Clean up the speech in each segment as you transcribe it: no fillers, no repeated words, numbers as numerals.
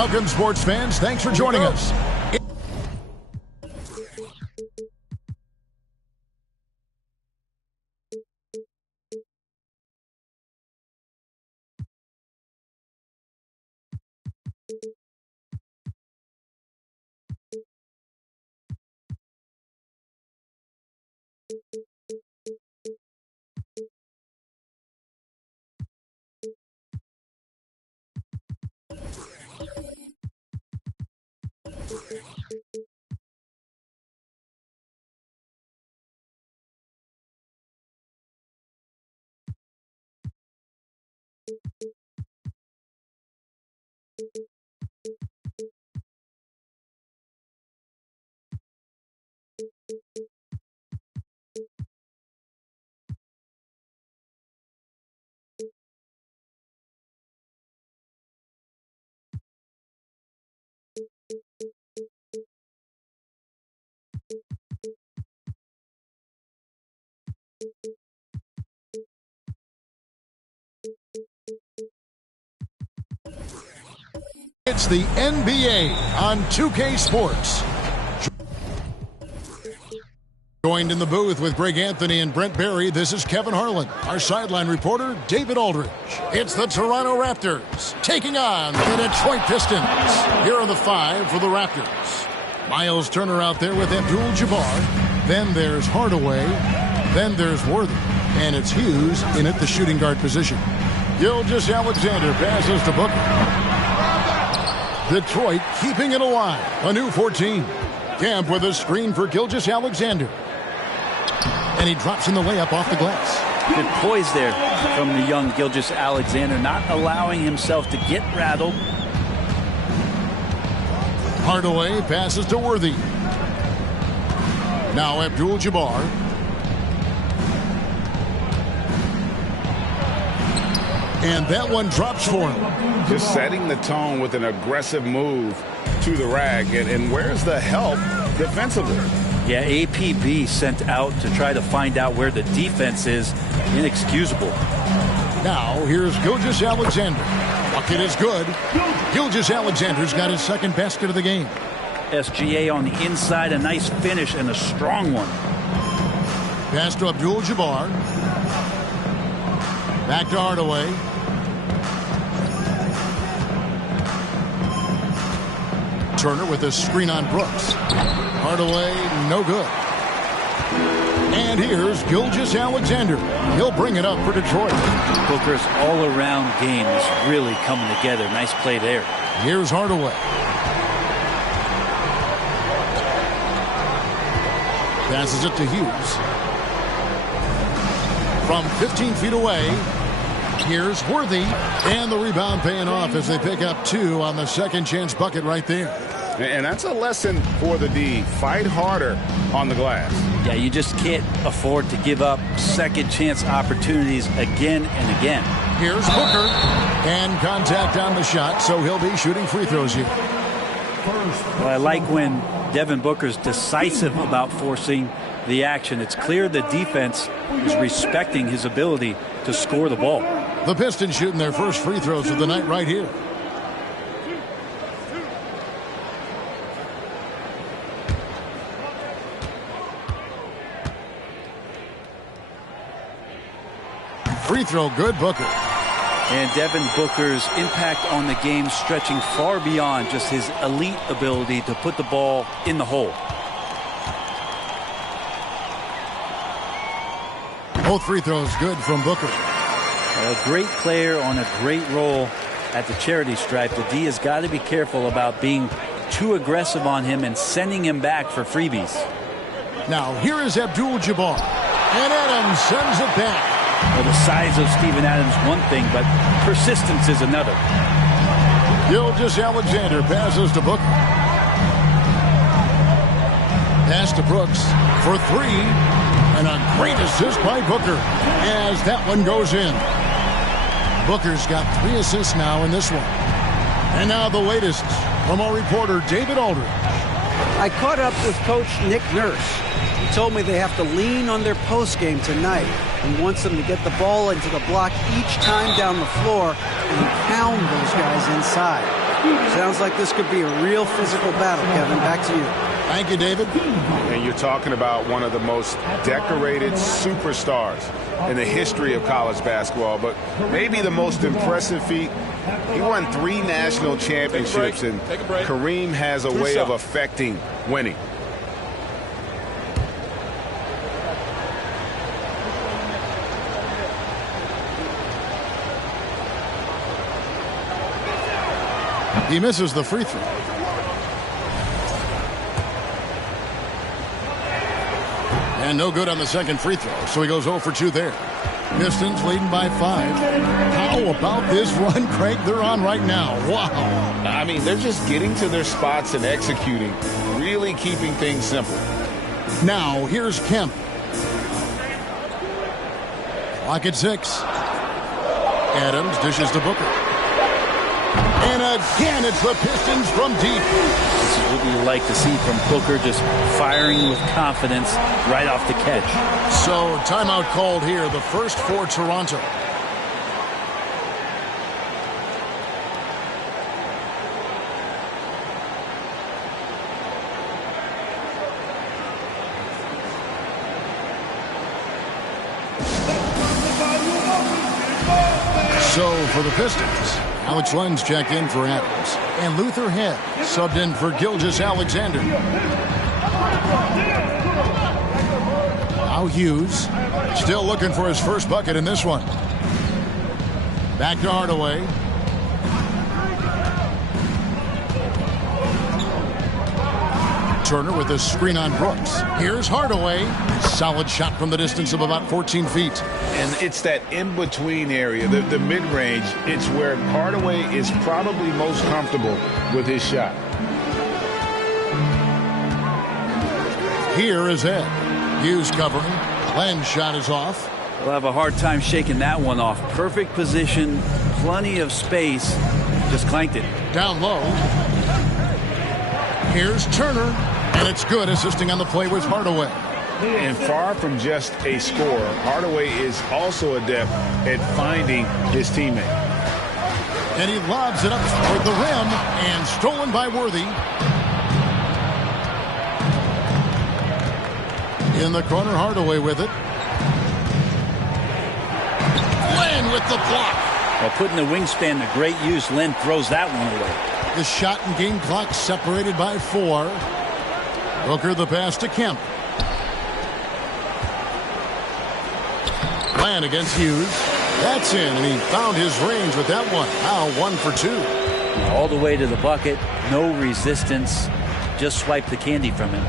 Welcome, sports fans. Thanks for joining us. It's the NBA on 2K Sports. Joined in the booth with Greg Anthony and Brent Barry, this is Kevin Harlan. Our sideline reporter, David Aldridge. It's the Toronto Raptors taking on the Detroit Pistons. Here are the five for the Raptors. Miles Turner out there with Abdul-Jabbar. Then there's Hardaway. Then there's Worthy. And it's Hughes in at the shooting guard position. Gilgeous-Alexander passes to Booker. Detroit keeping it alive. A new 14. Camp with a screen for Gilgeous-Alexander. And he drops in the layup off the glass. Good poise there from the young Gilgeous-Alexander, not allowing himself to get rattled. Hardaway passes to Worthy. Now Abdul-Jabbar. And that one drops for him. Just setting the tone with an aggressive move to the rag. And where's the help defensively? Yeah, APB sent out to try to find out where the defense is. Inexcusable. Now here's Gilgeous-Alexander. Bucket is good. Gilgeous-Alexander's got his second basket of the game. SGA on the inside, a nice finish and a strong one. Pass to Abdul-Jabbar. Back to Hardaway. Turner with a screen on Brooks. Hardaway, no good. And here's Gilgeous-Alexander. He'll bring it up for Detroit. Booker's all-around game is really coming together. Nice play there. Here's Hardaway. Passes it to Hughes. From 15 feet away, here's Worthy. And the rebound paying off as they pick up two on the second chance bucket right there. And that's a lesson for the D. Fight harder on the glass. Yeah, you just can't afford to give up second chance opportunities again and again. Here's Booker. And contact on the shot, so he'll be shooting free throws here. Well, I like when Devin Booker's decisive about forcing the action. It's clear the defense is respecting his ability to score the ball. The Pistons shooting their first free throws of the night right here. Free throw good, Booker. And Devin Booker's impact on the game stretching far beyond just his elite ability to put the ball in the hole. Both free throws good from Booker. A great player on a great role at the charity stripe. The D has got to be careful about being too aggressive on him and sending him back for freebies. Now here is Abdul-Jabbar. And Adams sends it back. Well, the size of Steven Adams one thing, but persistence is another. Gilgeous-Alexander passes to Booker. Pass to Brooks for three. And a great assist by Booker as that one goes in. Booker's got 3 assists now in this one. And now the latest from our reporter, David Aldridge. I caught up with Coach Nick Nurse. He told me they have to lean on their postgame tonight. He wants them to get the ball into the block each time down the floor and pound those guys inside. Sounds like this could be a real physical battle, Kevin. Back to you. Thank you, David. And you're talking about one of the most decorated superstars in the history of college basketball, but maybe the most impressive feat. He won 3 national championships, and Kareem has a way of affecting winning. He misses the free throw. And no good on the second free throw, so he goes 0 for 2 there. Pistons leading by 5. How about this run, Craig, they're on right now? Wow. I mean, they're just getting to their spots and executing, really keeping things simple. Now, here's Kemp. Clock at 6. Adams dishes to Booker. And again, it's the Pistons from deep. This is what you like to see from Booker, just firing with confidence right off the catch. So, timeout called here, the first for Toronto. So, for the Pistons, Alex Len's checked in for Adams. And Luther Head subbed in for Gilgeous-Alexander. Now Hughes, still looking for his first bucket in this one. Back to Hardaway. Turner with a screen on Brooks. Here's Hardaway. Solid shot from the distance of about 14 feet. And it's that in-between area, the mid-range. It's where Hardaway is probably most comfortable with his shot. Here is Ed. Hughes covering. Len's shot is off. We'll have a hard time shaking that one off. Perfect position, plenty of space. Just clanked it. Down low. Here's Turner. And it's good, assisting on the play with Hardaway. And far from just a scorer, Hardaway is also adept at finding his teammate. And he lobs it up toward the rim, and stolen by Worthy. In the corner, Hardaway with it. Len with the block. Well, putting the wingspan to great use, Len throws that one away. The shot and game clock separated by 4. Booker the pass to Kemp. Len against Hughes. That's in, and he found his range with that one. Now 1 for 2. All the way to the bucket. No resistance. Just swipe the candy from him.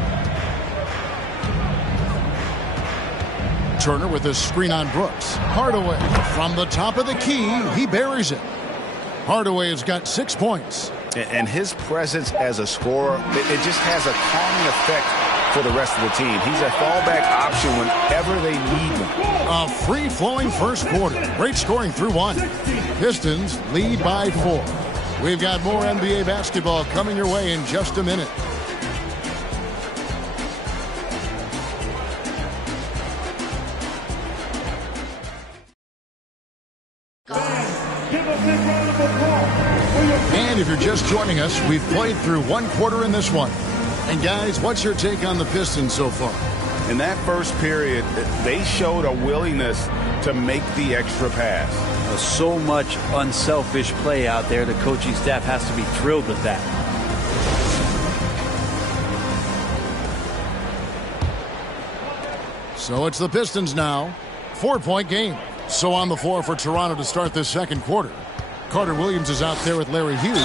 Turner with a screen on Brooks. Hardaway from the top of the key. He buries it. Hardaway has got 6 points. And his presence as a scorer, it just has a calming effect for the rest of the team. He's a fallback option whenever they need him. A free-flowing first quarter. Great scoring through 1. Pistons lead by 4. We've got more NBA basketball coming your way in just a minute. And if you're just joining us, we've played through 1 quarter in this one. And guys, what's your take on the Pistons so far? In that first period, they showed a willingness to make the extra pass. So much unselfish play out there. The coaching staff has to be thrilled with that. So it's the Pistons now. 4-point game. So on the floor for Toronto to start this second quarter. Carter Williams is out there with Larry Hughes.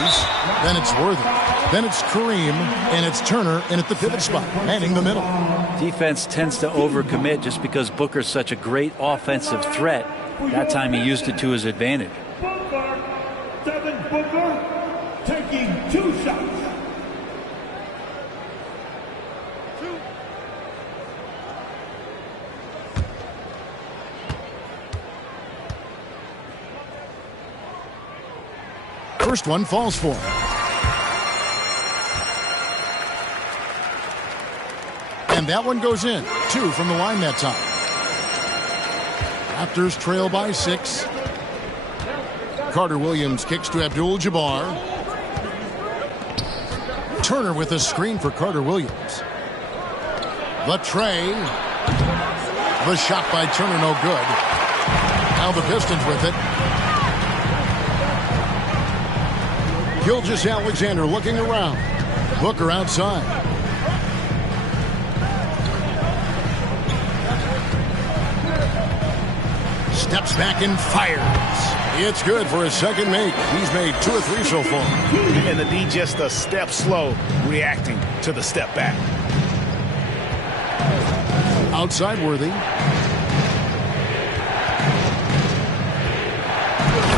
Then it's Worthy. Then it's Kareem. And it's Turner in at the pivot spot, manning the middle. Defense tends to overcommit just because Booker's such a great offensive threat. That time he used it to his advantage. Devin Booker taking 2 shots. First one falls for him. And that one goes in. 2 from the line that time. Raptors trail by 6. Carter Williams kicks to Abdul-Jabbar. Turner with a screen for Carter Williams. The tray. The shot by Turner, no good. Now the Pistons with it. Gilgeous-Alexander looking around. Booker outside. Steps back and fires. It's good for his second make. He's made 2 or 3 so far. And the D just a step slow, reacting to the step back. Outside Worthy.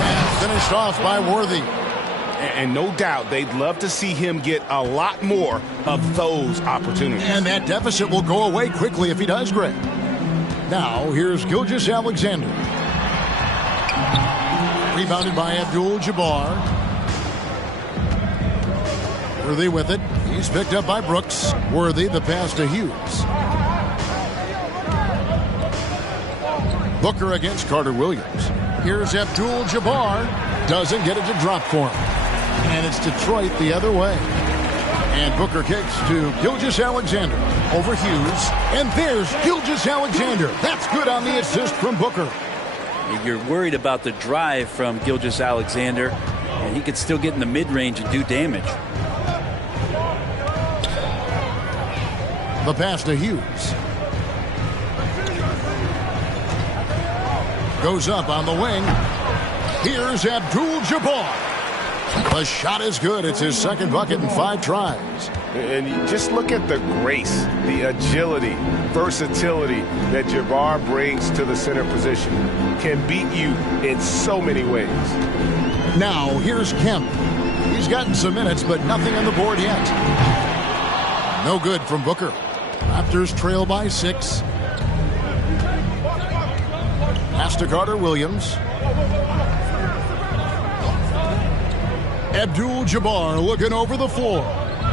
And finished off by Worthy. And no doubt they'd love to see him get a lot more of those opportunities. And that deficit will go away quickly if he does, Greg. Now, here's Gilgeous-Alexander. Rebounded by Abdul-Jabbar. Worthy with it. He's picked up by Brooks. Worthy, the pass to Hughes. Booker against Carter Williams. Here's Abdul-Jabbar. Doesn't get it to drop for him. And it's Detroit the other way. And Booker kicks to Gilgeous-Alexander over Hughes. And there's Gilgeous-Alexander. That's good on the assist from Booker. You're worried about the drive from Gilgeous-Alexander, and he could still get in the mid-range and do damage. The pass to Hughes. Goes up on the wing. Here's Abdul-Jabbar. The shot is good. It's his second bucket in 5 tries. And you just look at the grace, the agility, versatility that Jabbar brings to the center position. Can beat you in so many ways. Now, here's Kemp. He's gotten some minutes, but nothing on the board yet. No good from Booker. Raptors trail by 6. Pass to Carter Williams. Abdul-Jabbar looking over the floor.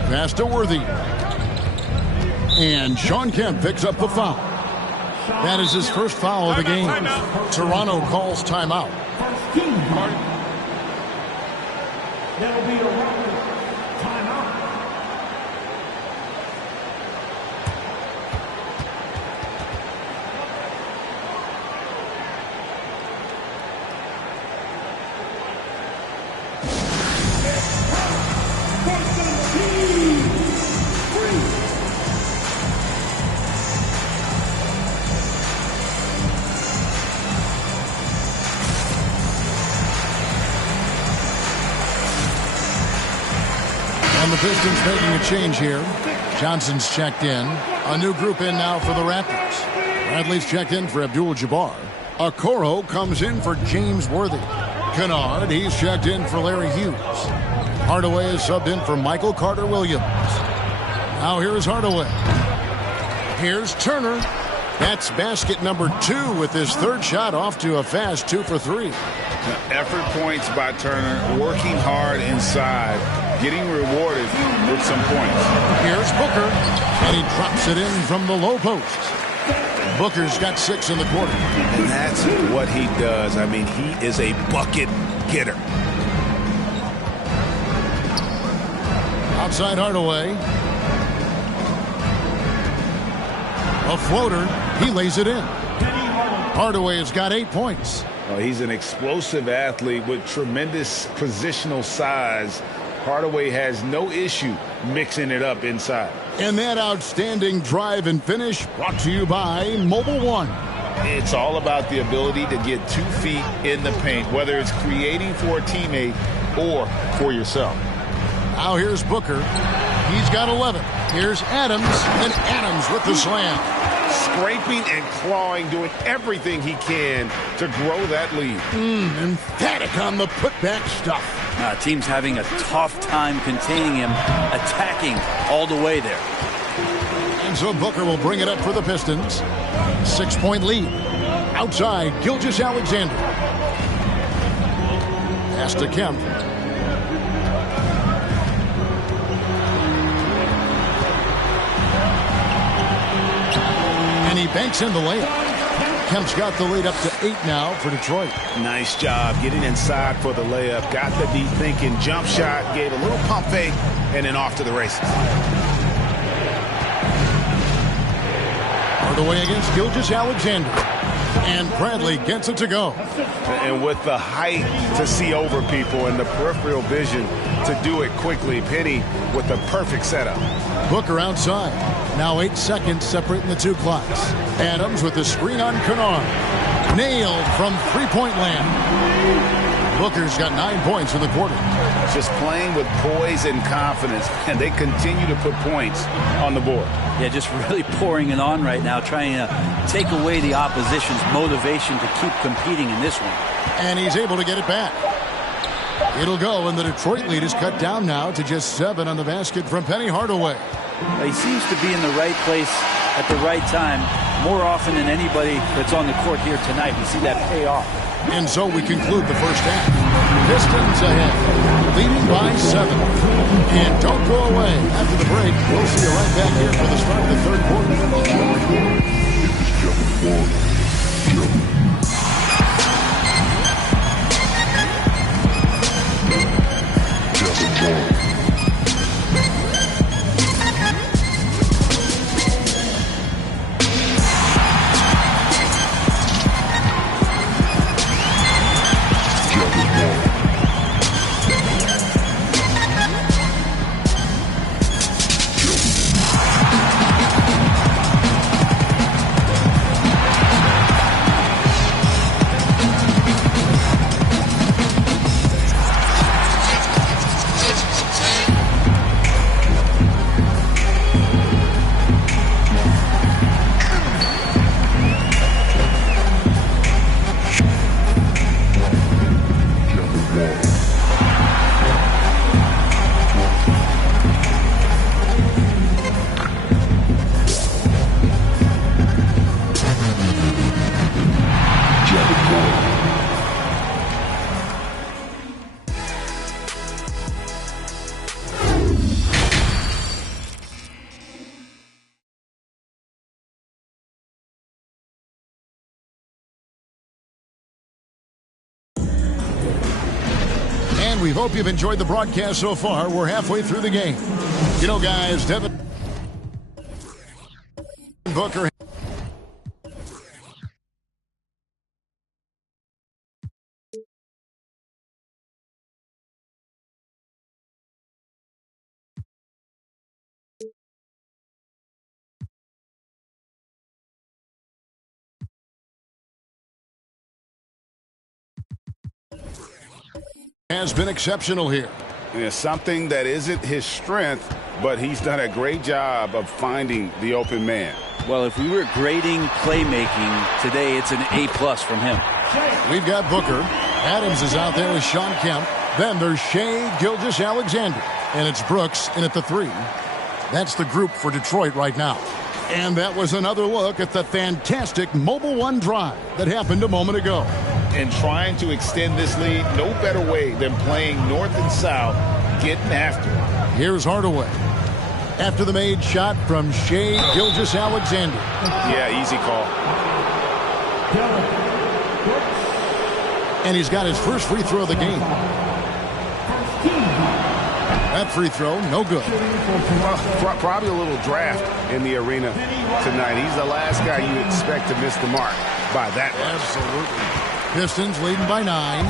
Pass to Worthy. And Shawn Kemp picks up the foul. That is his first foul of the game. Toronto calls timeout. That'll be a Raptors timeout. And the Pistons making a change here. Johnson's checked in. A new group in now for the Raptors. Bradley's checked in for Abdul-Jabbar. Okoro comes in for James Worthy. Kennard, he's checked in for Larry Hughes. Hardaway is subbed in for Michael Carter Williams. Now here's Hardaway. Here's Turner. That's basket number 2 with his third shot off to a fast 2 for 3. Effort points by Turner, working hard inside, getting rewarded with some points. Here's Booker, and he drops it in from the low post. Booker's got 6 in the quarter. And that's what he does. I mean, he is a bucket getter. Outside Hardaway. A floater. He lays it in. Hardaway has got 8 points. Oh, he's an explosive athlete with tremendous positional size. Hardaway has no issue mixing it up inside. And that outstanding drive and finish brought to you by Mobile One. It's all about the ability to get 2 feet in the paint, whether it's creating for a teammate or for yourself. Now here's Booker. He's got 11. Here's Adams, and Adams with the slam. Scraping and clawing, doing everything he can to grow that lead. Emphatic on the putback stuff. Team's having a tough time containing him, attacking all the way there. And so Booker will bring it up for the Pistons. 6-point lead. Outside, Gilgeous-Alexander. Pass to Kemp. And he banks in the layup. Kemp's got the lead up to 8 now for Detroit. Nice job getting inside for the layup. Got the deep thinking jump shot, gave a little pump fake, and then off to the races. Hardaway against Gilgeous-Alexander. And Bradley gets it to go. And with the height to see over people and the peripheral vision to do it quickly, Penny with the perfect setup. Booker outside. Now 8 seconds separating the two clocks. Adams with the screen on Kennard. Nailed from three-point land. Booker's got 9 points in the quarter. Just playing with poise and confidence, and they continue to put points on the board. Yeah, just really pouring it on right now, trying to take away the opposition's motivation to keep competing in this one. And he's able to get it back. It'll go, and the Detroit lead is cut down now to just 7 on the basket from Penny Hardaway. He seems to be in the right place at the right time more often than anybody that's on the court here tonight. We see that pay off. And so we conclude the first half. Pistons ahead, leading by 7. And don't go away. After the break, we'll see you right back here for the start of the third quarter. We hope you've enjoyed the broadcast so far. We're halfway through the game. You know, guys, Devin Booker has been exceptional here. Yeah, something that isn't his strength, but he's done a great job of finding the open man. Well, if we were grading playmaking today, it's an A+ from him. We've got Booker. Adams is out there with Sean Kemp. Then there's Shai Gilgeous-Alexander. And it's Brooks in at the 3. That's the group for Detroit right now. And that was another look at the fantastic Mobile One drive that happened a moment ago. And trying to extend this lead, no better way than playing north and south, getting after it. Here's Hardaway. After the made shot from Shai Gilgeous-Alexander. Yeah, easy call. And he's got his first free throw of the game. That free throw, no good. Probably a little draft in the arena tonight. He's the last guy you expect to miss the mark by that much. Absolutely. Pistons leading by 9.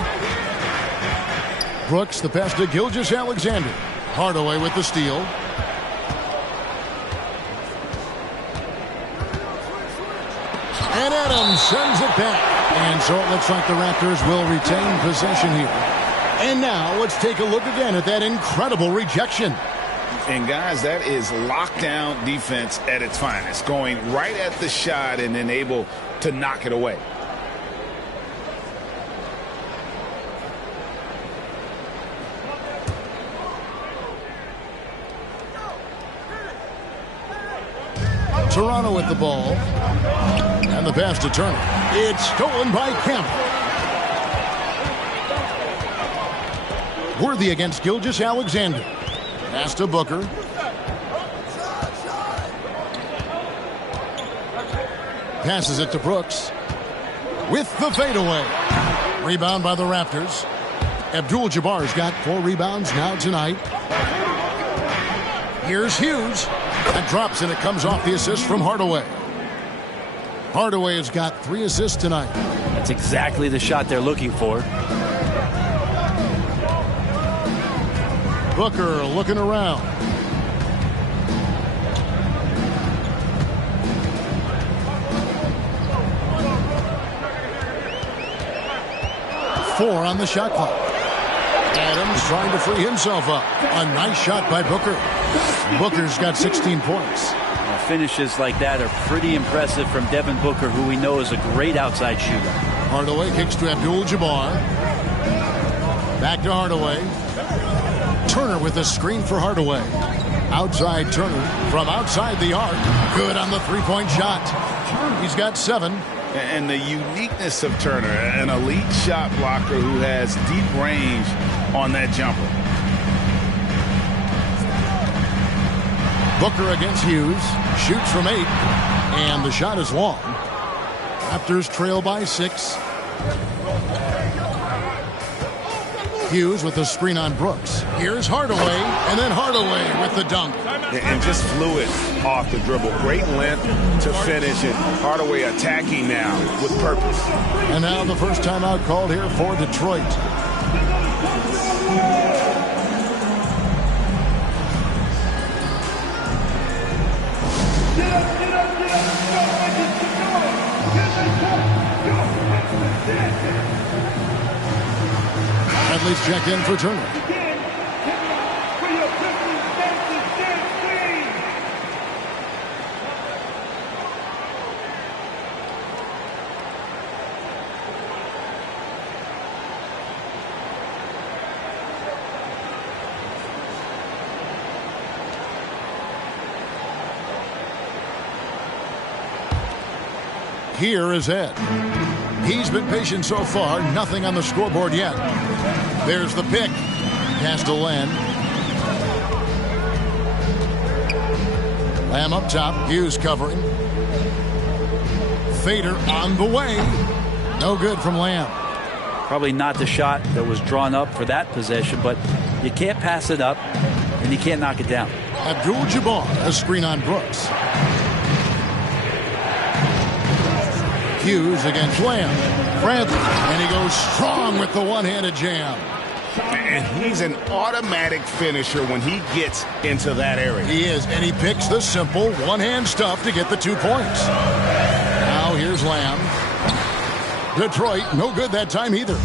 Brooks, the pass to Gilgeous-Alexander. Hardaway with the steal. And Adams sends it back. And so it looks like the Raptors will retain possession here. And now let's take a look again at that incredible rejection. And guys, that is lockdown defense at its finest. Going right at the shot and then able to knock it away. Toronto with the ball. And the pass to Turner. It's stolen by Kemp. Worthy against Gilgeous-Alexander. Pass to Booker. Passes it to Brooks. with the fadeaway. Rebound by the Raptors. Abdul-Jabbar's got 4 rebounds now tonight. Here's Hughes. That drops and it comes off the assist from Hardaway. Hardaway has got 3 assists tonight. That's exactly the shot they're looking for. Booker looking around. Four on the shot clock. Adams trying to free himself up. A nice shot by Booker. Booker's got 16 points. Finishes like that are pretty impressive from Devin Booker, who we know is a great outside shooter. Hardaway kicks to Abdul-Jabbar. Back to Hardaway. Turner with a screen for Hardaway. Outside Turner from outside the arc. Good on the three-point shot. He's got 7. And the uniqueness of Turner, an elite shot blocker who has deep range on that jumper. Booker against Hughes. Shoots from 8. And the shot is long. Raptors trail by 6. Hughes with the screen on Brooks. Here's Hardaway, and then Hardaway with the dunk. And just fluid off the dribble. Great length to finish, and Hardaway attacking now with purpose. And now the first timeout called here for Detroit. Bradley's checked in for Turner. Here is Ed. He's been patient so far. Nothing on the scoreboard yet. There's the pick. Pass to Lamb. Lamb up top. Hughes covering. Fader on the way. No good from Lamb. Probably not the shot that was drawn up for that possession, but you can't pass it up and you can't knock it down. Abdul-Jabbar, a screen on Brooks. Hughes against Lamb. Bradley, and he goes strong with the one-handed jam. And he's an automatic finisher when he gets into that area. He is, and he picks the simple one-hand stuff to get the 2 points. Now here's Lamb. Detroit, no good that time either.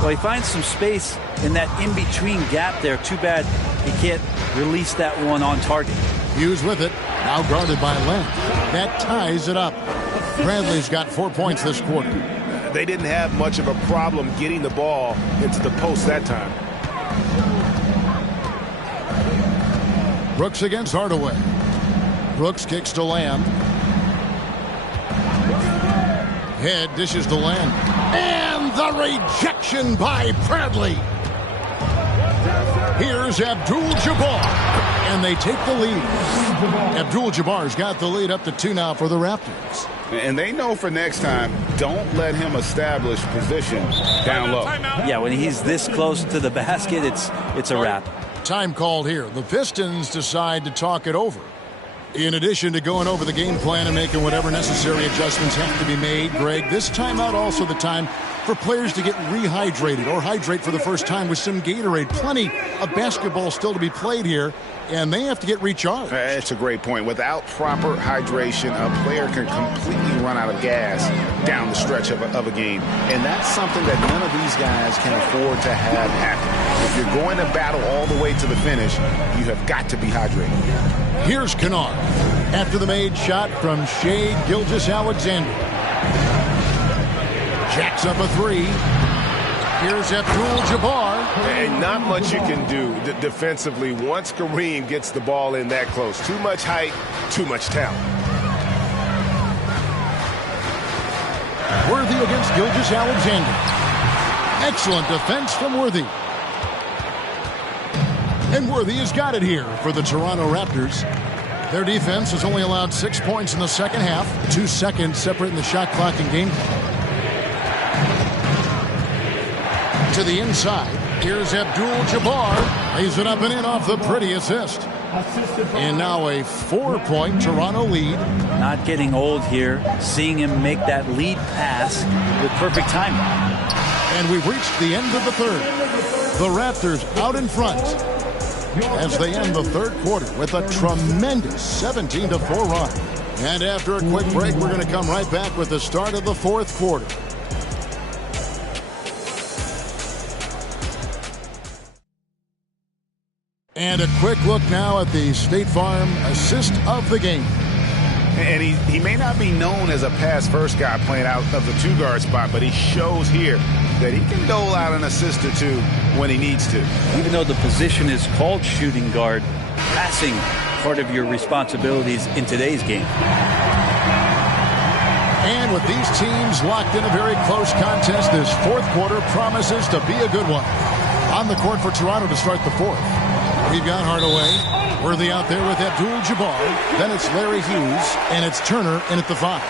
Well, he finds some space in that in-between gap there. Too bad he can't release that one on target. Hughes with it, now guarded by Lamb. That ties it up. Bradley's got 4 points this quarter. They didn't have much of a problem getting the ball into the post that time. Brooks against Hardaway. Brooks kicks to Lamb. Head dishes to Lamb. And the rejection by Bradley. Here's Abdul-Jabbar. And they take the lead. Abdul-Jabbar's got the lead up to 2 now for the Raptors. And they know for next time, don't let him establish position down low. Yeah, when he's this close to the basket, it's a wrap. Time called here. The Pistons decide to talk it over. In addition to going over the game plan and making whatever necessary adjustments have to be made, Greg, this timeout also the time for players to get rehydrated or hydrate for the first time with some Gatorade. Plenty of basketball still to be played here, and they have to get recharged. That's a great point. Without proper hydration, a player can completely run out of gas down the stretch of a game. And that's something that none of these guys can afford to have happen. If you're going to battle all the way to the finish, you have got to be hydrated. Here's Kennard after the made shot from Shai Gilgeous-Alexander. Jacks up a 3. Here's Abdul-Jabbar. And not much you can do defensively once Kareem gets the ball in that close. Too much height, too much talent. Worthy against Gilgeous-Alexander. Excellent defense from Worthy. And Worthy has got it here for the Toronto Raptors. Their defense has only allowed 6 points in the second half. 2 seconds separating the shot clock and game clock. To the inside. Here's Abdul-Jabbar. Lays it up and in off the pretty assist. And now a 4-point Toronto lead. Not getting old here. Seeing him make that lead pass with perfect timing. And we've reached the end of the third. The Raptors out in front as they end the third quarter with a tremendous 17-4 run. And after a quick break, we're going to come right back with the start of the fourth quarter. And a quick look now at the State Farm assist of the game. And he may not be known as a pass-first guy playing out of the two-guard spot, but he shows here that he can dole out an assist or two when he needs to. Even though the position is called shooting guard, passing part of your responsibilities in today's game. And with these teams locked in a very close contest, this fourth quarter promises to be a good one. On the court for Toronto to start the fourth. We've got Hardaway. Worthy out there with Abdul-Jabbar. Then it's Larry Hughes, and it's Turner in at the 5.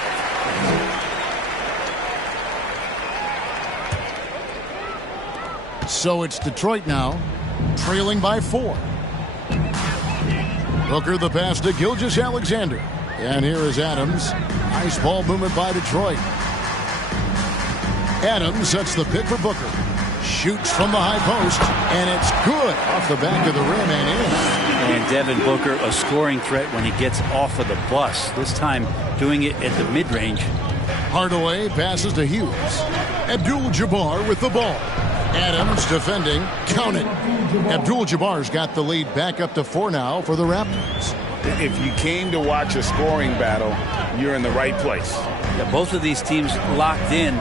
So it's Detroit now, trailing by 4. Booker the pass to Gilgeous-Alexander. And here is Adams. Nice ball movement by Detroit. Adams sets the pick for Booker. Shoots from the high post, and it's good off the back of the rim and in. And Devin Booker, a scoring threat when he gets off of the bus. This time doing it at the mid-range. Hardaway passes to Hughes. Abdul-Jabbar with the ball. Adams defending. Count it. Abdul-Jabbar's got the lead back up to 4 now for the Raptors. If you came to watch a scoring battle, you're in the right place. Yeah, both of these teams locked in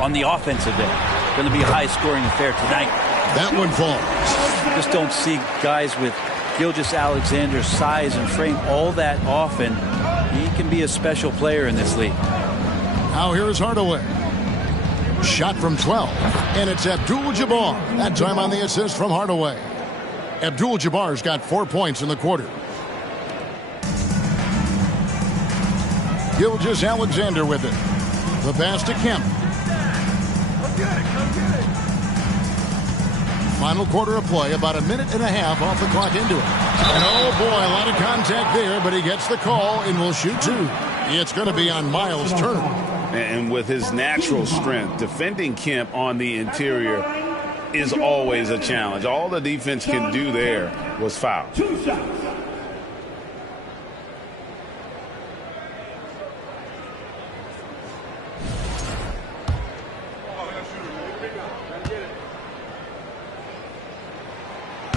on the offensive end. Going to be a high-scoring affair tonight. That one falls. Just don't see guys with Gilgeous-Alexander's size and frame all that often. He can be a special player in this league. Now here's Hardaway. Shot from 12. And it's Abdul-Jabbar. That time on the assist from Hardaway. Abdul-Jabbar's got 4 points in the quarter. Gilgeous-Alexander with it. The pass to Kemp. Final quarter of play, about a minute and a half off the clock into it. And oh boy, a lot of contact there, but he gets the call and will shoot 2. It's going to be on Miles Turner. And with his natural strength, defending Kemp on the interior is always a challenge. All the defense can do there was foul. 2 shots.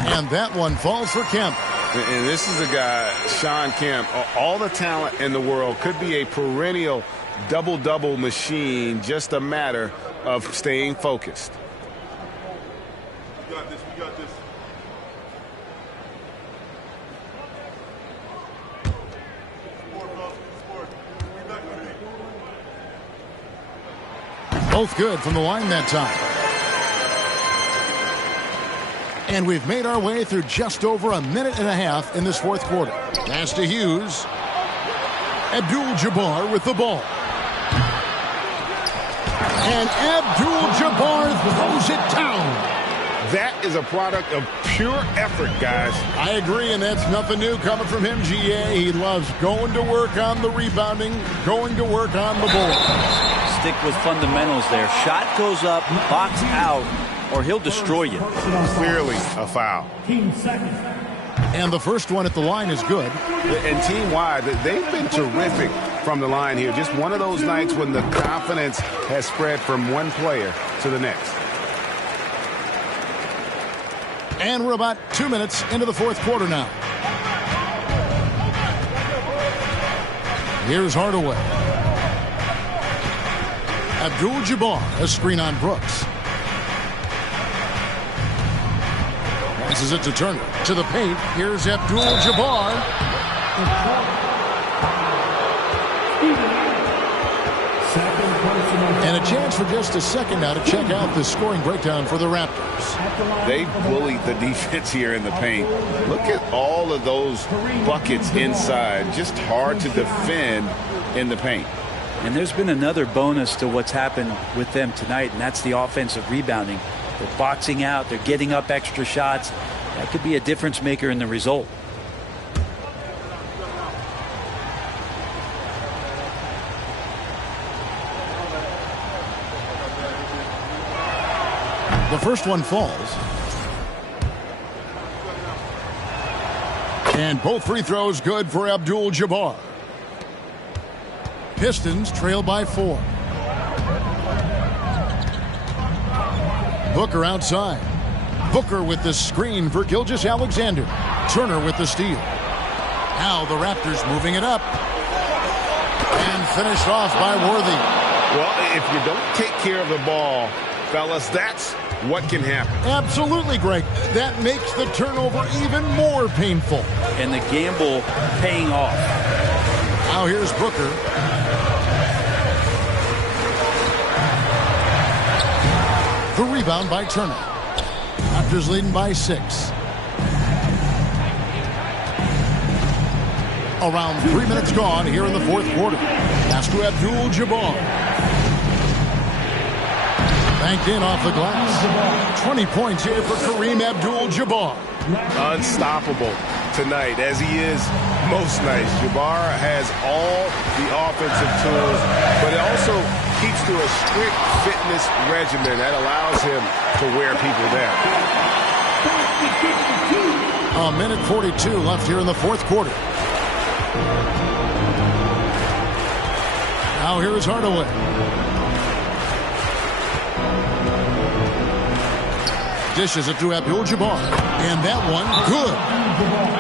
And that one falls for Kemp. And this is a guy, Shawn Kemp, all the talent in the world, could be a perennial double-double machine, just a matter of staying focused. We got this, we got this. Both good from the line that time. And we've made our way through just over a minute and a half in this fourth quarter. Pass to Hughes. Abdul-Jabbar with the ball. And Abdul-Jabbar throws it down. That is a product of pure effort, guys. I agree, and that's nothing new coming from him, GA. He loves going to work on the rebounding, going to work on the board. Stick with fundamentals there. Shot goes up, box out, or he'll destroy you. Clearly a foul. 15 seconds. And the first one at the line is good. And team-wide, they've been terrific from the line here. Just one of those nights when the confidence has spread from one player to the next. And we're about 2 minutes into the fourth quarter now. Here's Hardaway. Abdul-Jabbar, a screen on Brooks. Passes it to Turner. To the paint. Here's Abdul-Jabbar. And a chance for just a second now to check out the scoring breakdown for the Raptors. They bullied the defense here in the paint. Look at all of those buckets inside. Just hard to defend in the paint. And there's been another bonus to what's happened with them tonight, and that's the offensive rebounding. They're boxing out. They're getting up extra shots. That could be a difference maker in the result. The first one falls. And both free throws good for Abdul-Jabbar. Pistons trail by 4. Booker outside. Booker with the screen for Gilgeous-Alexander. Turner with the steal. Now the Raptors moving it up. And finished off by Worthy. Well, if you don't take care of the ball, fellas, that's what can happen. Absolutely, Greg. That makes the turnover even more painful. And the gamble paying off. Now here's Booker. The rebound by Turner. Raptors leading by 6. Around 3 minutes gone here in the fourth quarter. Pass to Abdul-Jabbar. Banked in off the glass. 20 points here for Kareem Abdul-Jabbar. Unstoppable tonight, as he is most nights. Jabbar has all the offensive tools, but it also keeps to a strict fitness regimen that allows him to wear people down. A minute 42 left here in the fourth quarter. Now here is Hardaway. Dishes it to Abdul-Jabbar. And that one, good.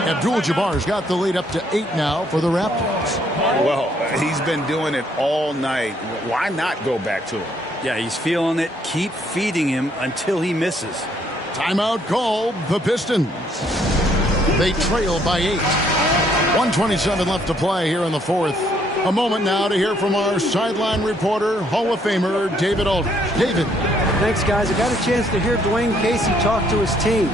Abdul-Jabbar's got the lead up to 8 now for the Raptors. Well, he's been doing it all night. Why not go back to him? Yeah, he's feeling it. Keep feeding him until he misses. Timeout called the Pistons. They trail by 8. 1:27 left to play here in the fourth. A moment now to hear from our sideline reporter, Hall of Famer David Aldridge. David. Thanks, guys. I got a chance to hear Dwayne Casey talk to his team.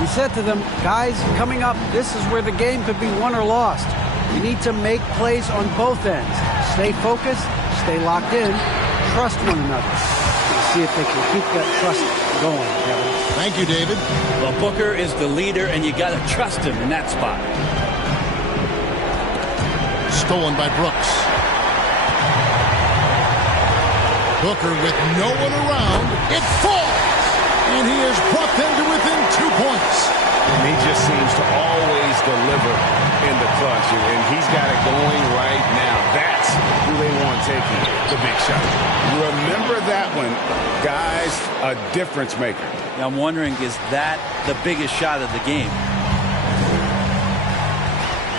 He said to them, guys, coming up, this is where the game could be won or lost. You need to make plays on both ends. Stay focused, stay locked in, trust one another. Let's see if they can keep that trust going, Kevin. Thank you, David. Well, Booker is the leader, and you got to trust him in that spot. Stolen by Brooks. Booker with no one around. It falls! And he has brought them to within 2 points. And he just seems to always deliver in the clutch. And he's got it going right now. That's who they want taking the big shot. Remember that one, guys, a difference maker. Now, I'm wondering, is that the biggest shot of the game?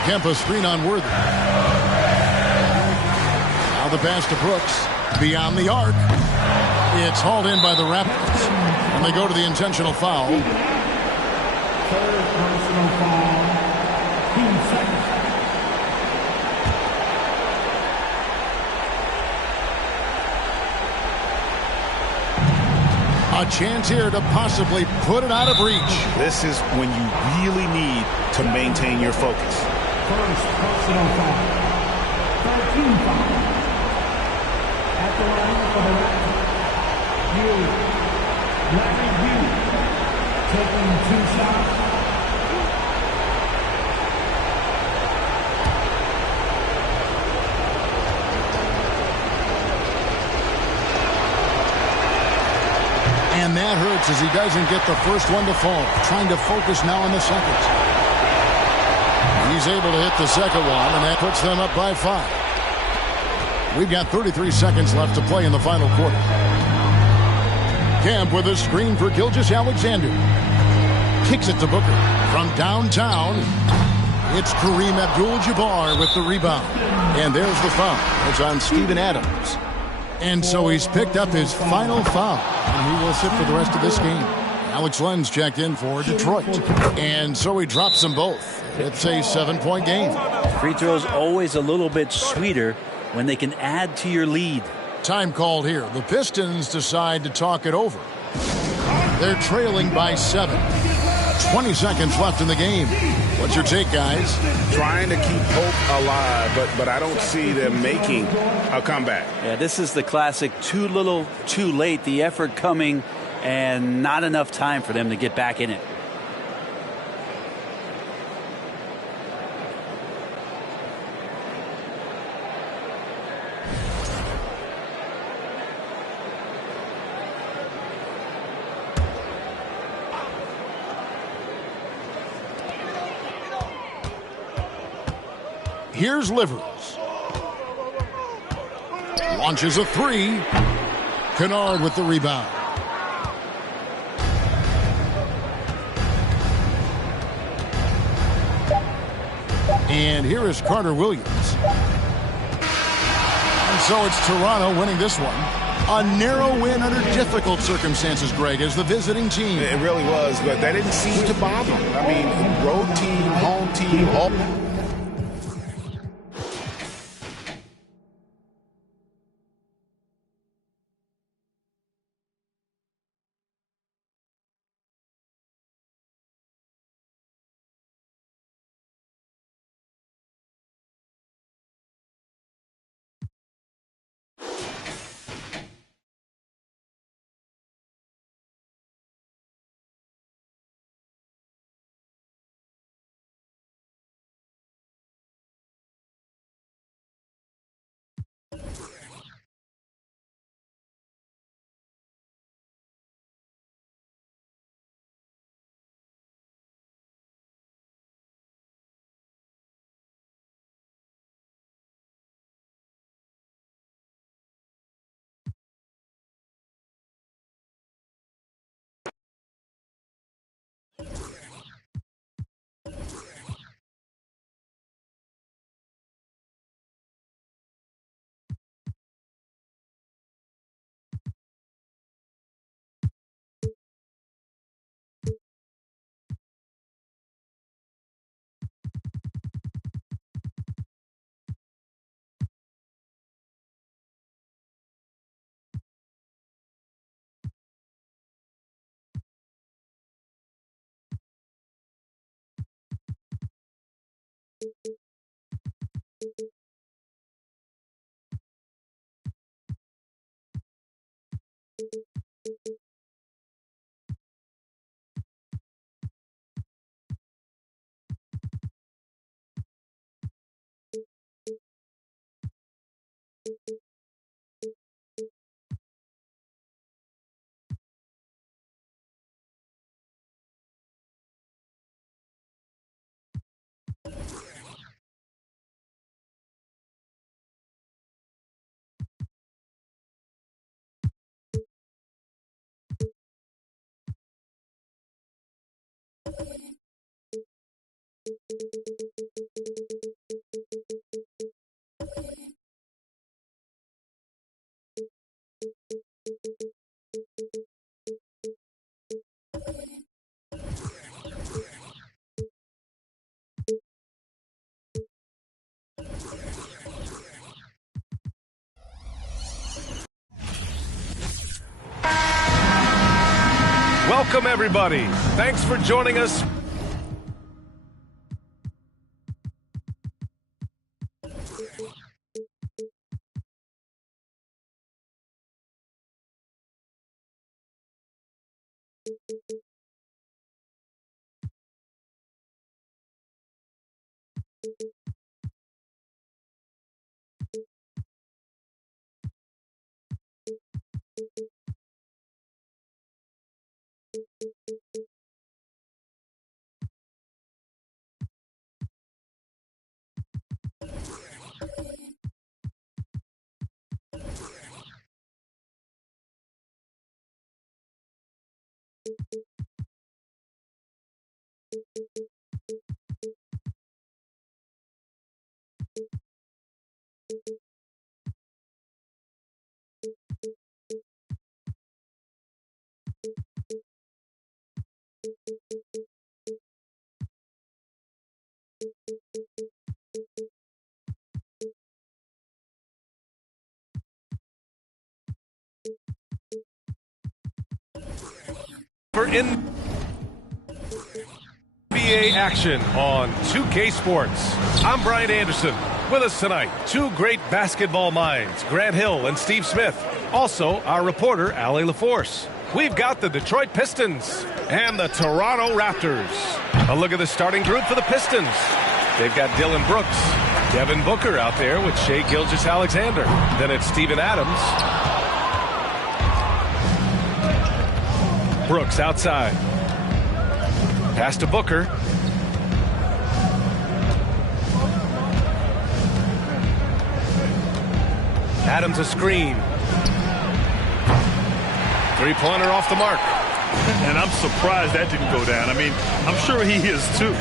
Kempa screen on Worthy. Now the pass to Brooks. Beyond the arc. It's hauled in by the Raptors. And they go to the intentional foul. Third personal foul. Team second. A chance here to possibly put it out of reach. This is when you really need to maintain your focus. First personal foul. 13 foul. At the line for the Raptors. Larry Hughes taking 2 shots. And that hurts as he doesn't get the first one to fall. Trying to focus now on the second. He's able to hit the second one, and that puts them up by 5. We've got 33 seconds left to play in the final quarter. Camp with a screen for Gilgeous-Alexander. Kicks it to Booker. From downtown, it's Kareem Abdul-Jabbar with the rebound. And there's the foul. It's on Steven Adams. And so he's picked up his final foul. And he will sit for the rest of this game. Alex Lenz checked in for Detroit. And so he drops them both. It's a 7-point game. Free throws always a little bit sweeter when they can add to your lead. Time called here. The Pistons decide to talk it over. They're trailing by 7. 20 seconds left in the game. What's your take, guys? Trying to keep hope alive, but I don't see them making a comeback. Yeah, this is the classic too little, too late. The effort coming and not enough time for them to get back in it. Here's Livers. Launches a three. Kennard with the rebound. And here is Carter Williams. And so it's Toronto winning this one. A narrow win under difficult circumstances, Greg, as the visiting team. It really was, but that didn't seem to bother them. I mean, road team, home team, all... Welcome, everybody. Thanks for joining us. For NBA action on 2K Sports. I'm Brian Anderson. With us tonight, two great basketball minds, Grant Hill and Steve Smith. Also, our reporter, Allie LaForce. we've got the Detroit Pistons and the Toronto Raptors. A look at the starting group for the Pistons. They've got Dillon Brooks, Devin Booker out there with Shai Gilgeous-Alexander. Then it's Steven Adams. Brooks outside. Pass to Booker. Adams a screen. Three-pointer off the mark. And I'm surprised that didn't go down. I mean, I'm sure he is too.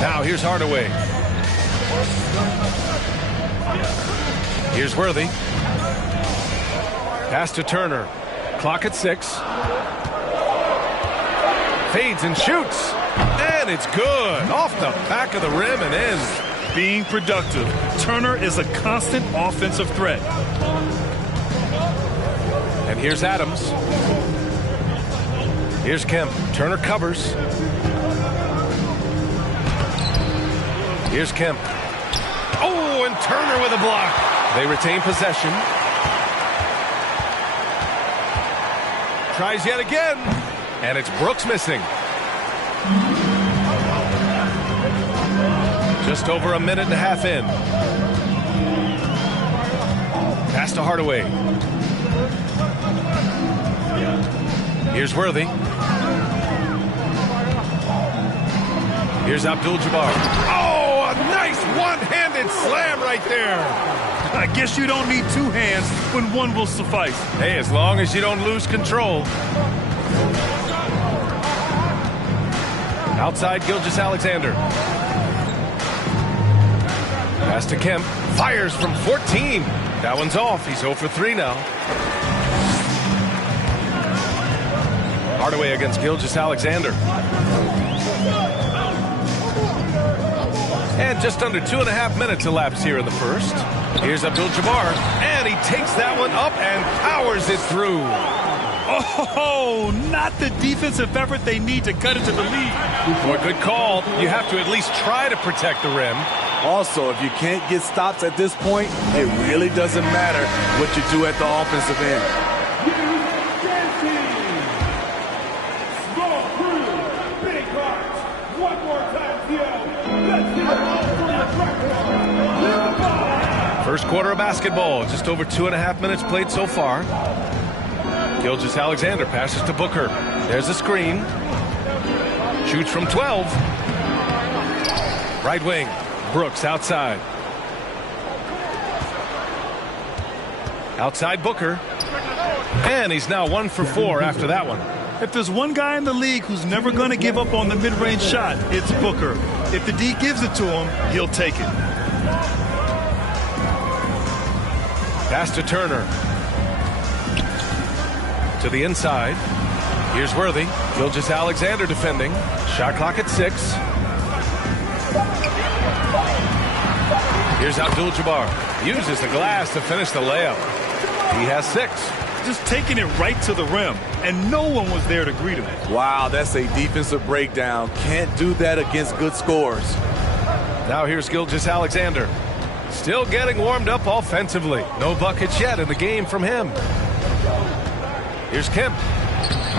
Now here's Hardaway. Here's Worthy. Pass to Turner. Clock at 6. Fades and shoots. And it's good. Off the back of the rim and in. Being productive. Turner is a constant offensive threat. And here's Adams. Here's Kemp. Turner covers. Here's Kemp. Oh, and Turner with a block. They retain possession. Tries yet again. And it's Brooks missing. Just over a minute and a half in. Pass to Hardaway. Here's Worthy. Here's Abdul-Jabbar. Oh, a nice one-handed slam right there. I guess you don't need two hands when one will suffice. Hey, as long as you don't lose control. Outside Gilgeous-Alexander. Pass to Kemp. Fires from 14. That one's off. He's 0 for 3 now. Hardaway against Gilgeous-Alexander. And just under 2.5 minutes elapsed here in the first. Here's Abdul-Jabbar. And he takes that one up and powers it through. Oh, not the defensive effort they need to cut into the lead. Boy, good call. You have to at least try to protect the rim. Also, if you can't get stops at this point, it really doesn't matter what you do at the offensive end. First quarter of basketball, just over 2.5 minutes played so far. Gilgeous-Alexander passes to Booker. There's a screen. Shoots from 12. Right wing. Brooks outside. Outside Booker. And he's now 1 for 4 after that one. If there's one guy in the league who's never going to give up on the mid-range shot, it's Booker. If the D gives it to him, he'll take it. Pass to Turner. To the inside. Here's Worthy. Gilgeous-Alexander defending. Shot clock at 6. Here's Abdul-Jabbar. Uses the glass to finish the layup. He has 6. Just taking it right to the rim, and no one was there to greet him. Wow, that's a defensive breakdown. Can't do that against good scores. Now here's Gilgeous-Alexander. Still getting warmed up offensively. No buckets yet in the game from him. Here's Kemp.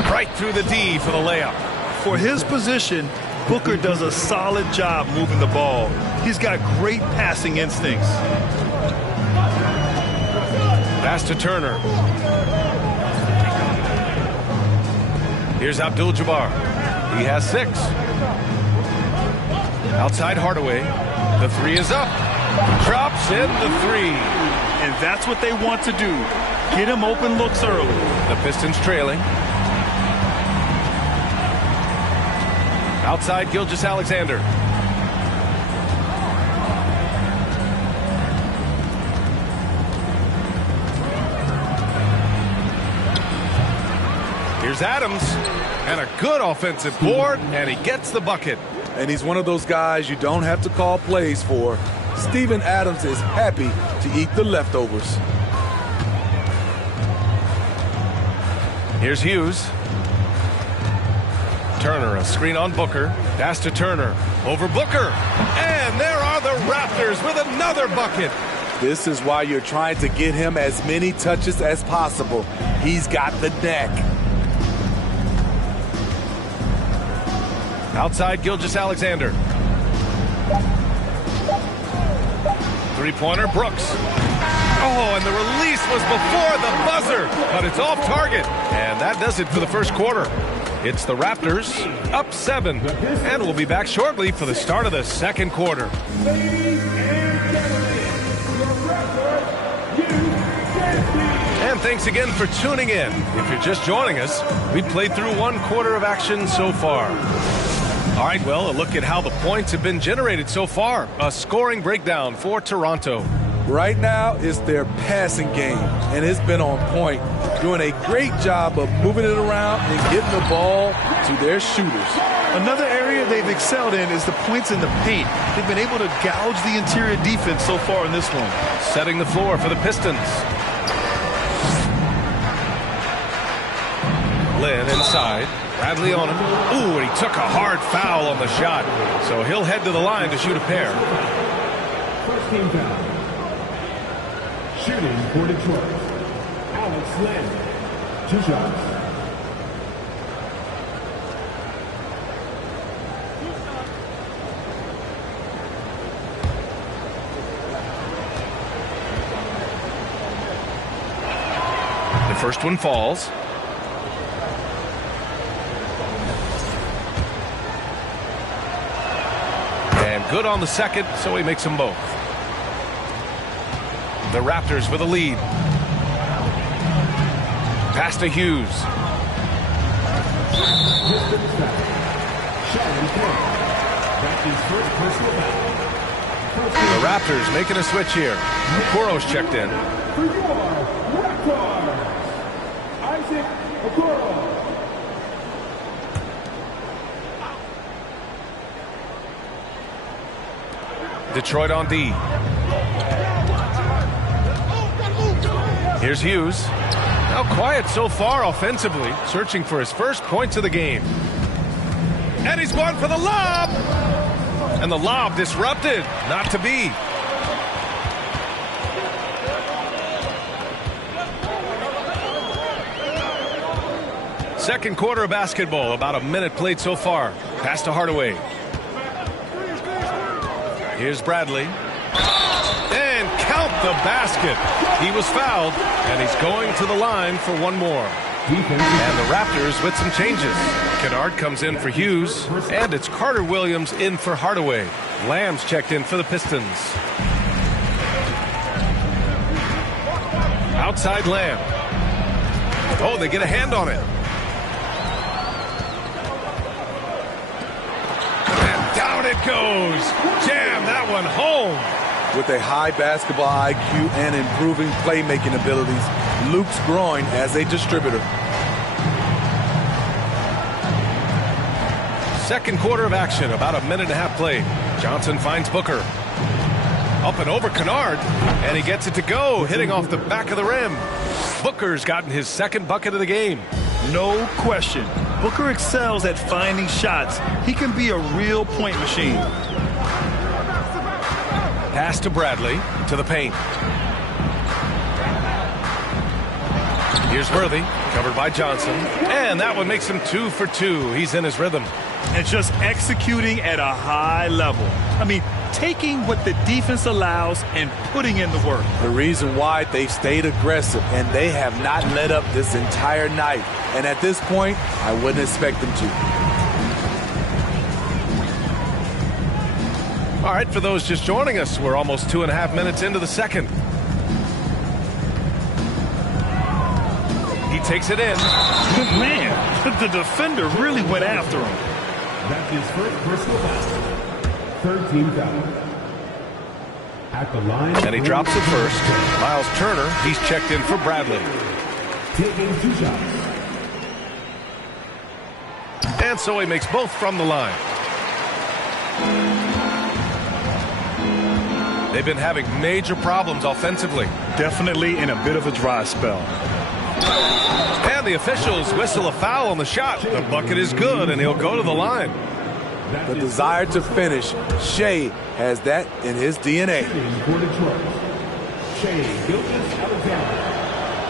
Right through the D for the layup. For his position, Booker does a solid job moving the ball. He's got great passing instincts. Pass to Turner. Here's Abdul-Jabbar. He has 6. Outside Hardaway. The 3 is up. Drops in the 3. And that's what they want to do. Get him open looks early. The Pistons trailing. Outside Gilgeous-Alexander. Here's Adams. And a good offensive board. And he gets the bucket. And he's one of those guys you don't have to call plays for. Steven Adams is happy to eat the leftovers. Here's Hughes. Turner, a screen on Booker. Pass to Turner. Over Booker. And there are the Raptors with another bucket. This is why you're trying to get him as many touches as possible. He's got the neck. Outside Gilgeous-Alexander. Three-pointer, Brooks. Oh, and the release was before the buzzer, but it's off target. And that does it for the first quarter. It's the Raptors up 7, and we'll be back shortly for the start of the second quarter. And thanks again for tuning in. If you're just joining us, we've played through 1 quarter of action so far. All right, well, a look at how the points have been generated so far. A scoring breakdown for Toronto. Right now, it's their passing game, and it's been on point, doing a great job of moving it around and getting the ball to their shooters. Another area they've excelled in is the points in the paint. They've been able to gouge the interior defense so far in this one. Setting the floor for the Pistons. Lynn inside. Bradley on him. Ooh, and he took a hard foul on the shot. So he'll head to the line to shoot a pair. First team foul. Shooting for Detroit, Alex Len. 2 shots. The first one falls. And good on the second, so he makes them both. The Raptors with a lead. Pass to Hughes. The Raptors making a switch here. Okoro's checked in. For your Raptors, Isaac Okoro. Detroit on D. Here's Hughes. Now quiet so far offensively, searching for his first points of the game. And he's going for the lob! And the lob disrupted. Not to be. Second quarter of basketball, about a minute played so far. Pass to Hardaway. Here's Bradley. And count the basket. He was fouled, and he's going to the line for one more. And the Raptors with some changes. Kennard comes in for Hughes, and it's Carter Williams in for Hardaway. Lamb's checked in for the Pistons. Outside Lamb. Oh, they get a hand on it. And down it goes. Jam that one home. With a high basketball IQ and improving playmaking abilities, Luke's growing as a distributor. Second quarter of action, about a minute and a half played. Johnson finds Booker. Up and over Kennard, and he gets it to go, hitting off the back of the rim. Booker's gotten his second bucket of the game. No question. Booker excels at finding shots. He can be a real point machine. Pass to Bradley, to the paint. Here's Worthy, covered by Johnson. And that one makes him 2 for 2. He's in his rhythm. And just executing at a high level. I mean, taking what the defense allows and putting in the work. The reason why they stayed aggressive, and they have not let up this entire night. And at this point, I wouldn't expect them to. All right, for those just joining us, we're almost 2.5 minutes into the second. He takes it in. Man, the defender really went after him. That's his first personal foul. Third team foul. At the line. And he drops it first. Miles Turner, he's checked in for Bradley. Taking 2 shots. And so he makes both from the line. They've been having major problems offensively. Definitely in a bit of a dry spell. And the officials whistle a foul on the shot. The bucket is good, and he'll go to the line. The desire to finish, Shea has that in his DNA.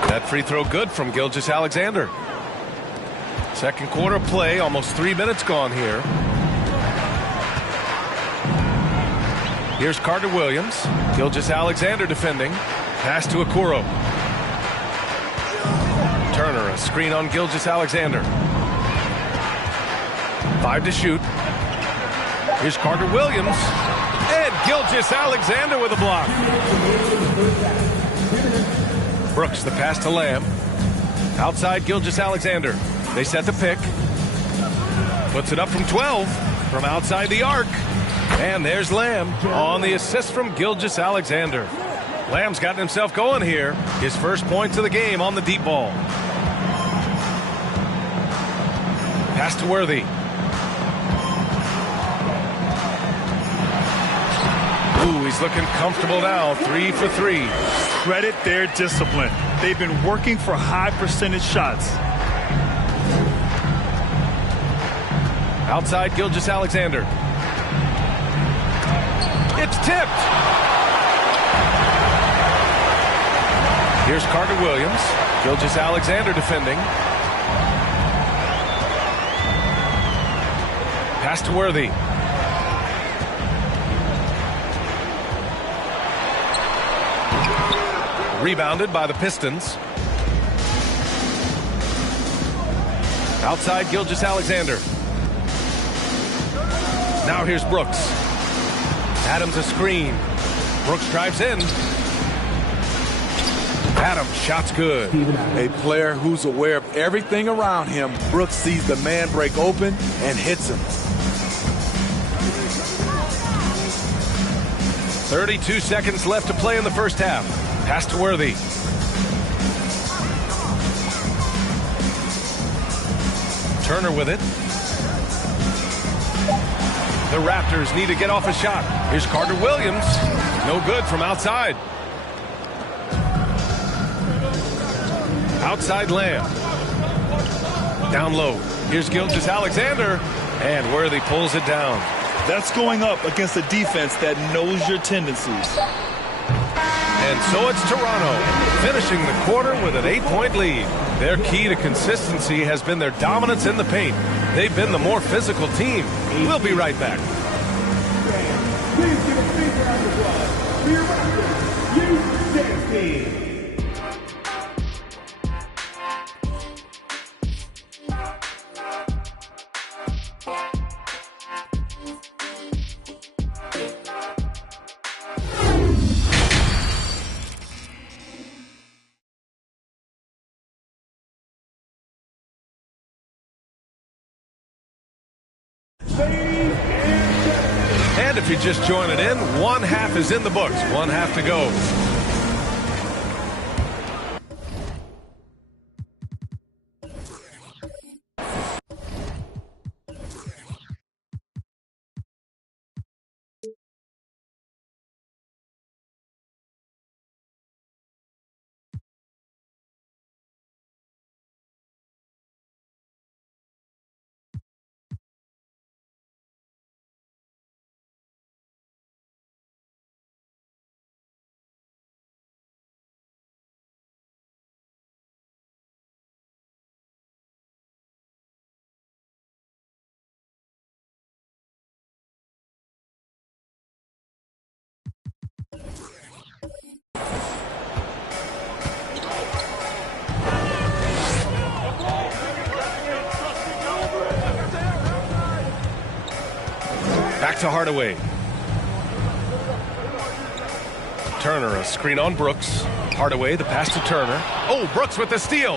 That free throw good from Gilgeous-Alexander. Second quarter play, almost 3 minutes gone here. Here's Carter Williams. Gilgeous-Alexander defending. Pass to Okoro. Turner, a screen on Gilgeous-Alexander. 5 to shoot. Here's Carter Williams. And Gilgeous-Alexander with a block. Brooks, the pass to Lamb. Outside Gilgeous-Alexander. They set the pick. Puts it up from 12 from outside the arc. And there's Lamb on the assist from Gilgeous-Alexander. Lamb's gotten himself going here. His first points of the game on the deep ball. Pass to Worthy. Ooh, he's looking comfortable now. 3 for 3. Credit their discipline. They've been working for high percentage shots. Outside Gilgeous-Alexander. It's tipped. Here's Carter Williams. Gilgeous-Alexander defending. Pass to Worthy. Rebounded by the Pistons. Outside Gilgeous-Alexander. Now here's Brooks. Adams a screen. Brooks drives in. Adams, shot's good. A player who's aware of everything around him. Brooks sees the man break open and hits him. 32 seconds left to play in the first half. Pass to Worthy. Turner with it. The Raptors need to get off a shot. Here's Carter Williams. No good from outside. Outside Lamb. Down low. Here's Gilgeous-Alexander. And Worthy pulls it down. That's going up against a defense that knows your tendencies. And so it's Toronto, finishing the quarter with an 8-point lead. Their key to consistency has been their dominance in the paint. They've been the more physical team. We'll be right back. Please give a big round of applause for your Raptors Youth Dance Team. And if you're just joining in, one half is in the books. One half to go. Back to Hardaway. Turner, a screen on Brooks. Hardaway, the pass to Turner. Oh, Brooks with the steal.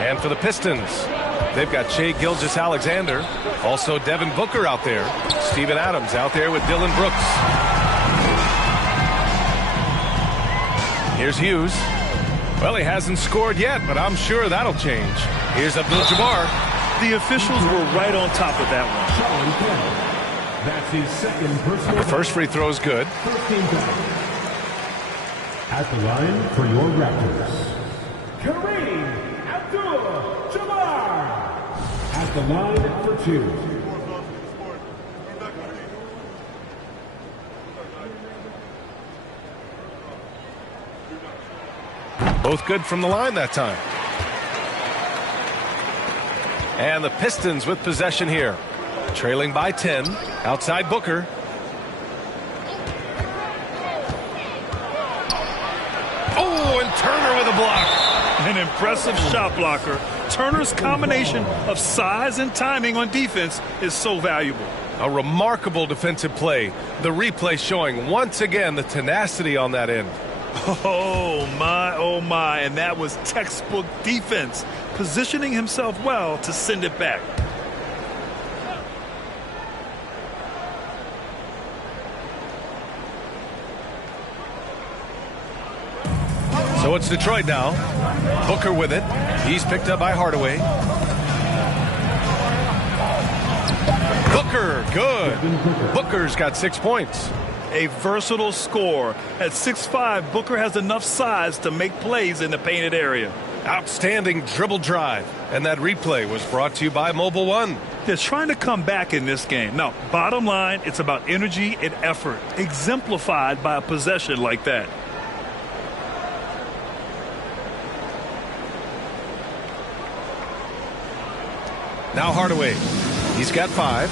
And for the Pistons, they've got Shai Gilgeous-Alexander. Also Devin Booker out there. Steven Adams out there with Dillon Brooks. Here's Hughes. Well, he hasn't scored yet, but I'm sure that'll change. Here's Abdul-Jabbar. The officials were right on top of that one. That's his second personal. First free throw is good. At the line for your Raptors, Kareem Abdul-Jabbar. At the line for two. Both good from the line that time. And the Pistons with possession here. Trailing by 10. Outside Booker. Oh, and Turner with a block. An impressive shot blocker. Turner's combination of size and timing on defense is so valuable. A remarkable defensive play. The replay showing once again the tenacity on that end. Oh my, and that was textbook defense, positioning himself well to send it back. So it's Detroit now. Booker with it. He's picked up by Hardaway. Booker, good. Booker's got 6 points. A versatile scorer. At 6'5", Booker has enough size to make plays in the painted area. Outstanding dribble drive. And that replay was brought to you by Mobile One. They're trying to come back in this game. Now, bottom line, it's about energy and effort, exemplified by a possession like that. Now Hardaway. He's got 5.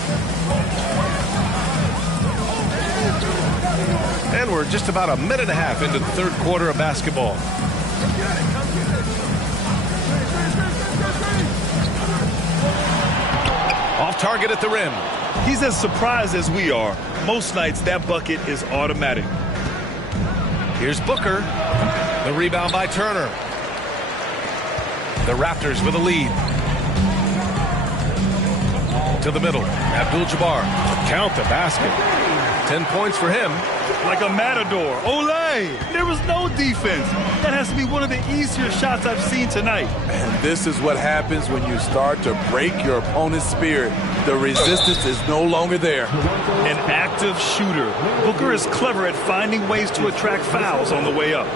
And we're just about a minute and a half into the third quarter of basketball. Off target at the rim. He's as surprised as we are. Most nights that bucket is automatic. Here's Booker. The rebound by Turner. The Raptors with a lead. To the middle. Abdul-Jabbar. Count the basket. 10 points for him. Like a matador. Olay! There was no defense. That has to be one of the easier shots I've seen tonight. And this is what happens when you start to break your opponent's spirit. The resistance is no longer there. An active shooter. Booker is clever at finding ways to attract fouls on the way up.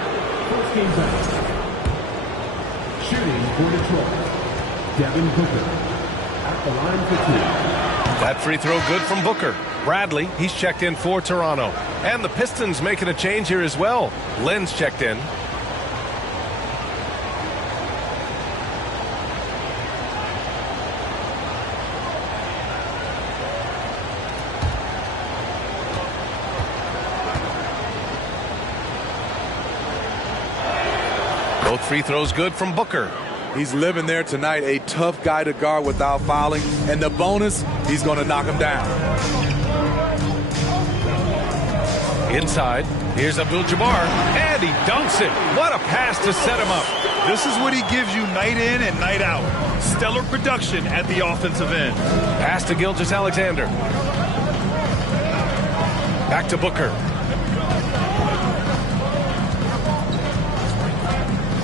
Shooting for Detroit, Devin Booker. At the line for 2. That free throw good from Booker. Bradley, he's checked in for Toronto. And the Pistons making a change here as well. Lynn's checked in. Both free throws good from Booker. He's living there tonight, a tough guy to guard without fouling. And the bonus, he's going to knock him down. Inside, here's Abdul-Jabbar, and he dunks it. What a pass to set him up. This is what he gives you night in and night out. Stellar production at the offensive end. Pass to Gilgeous-Alexander. Back to Booker.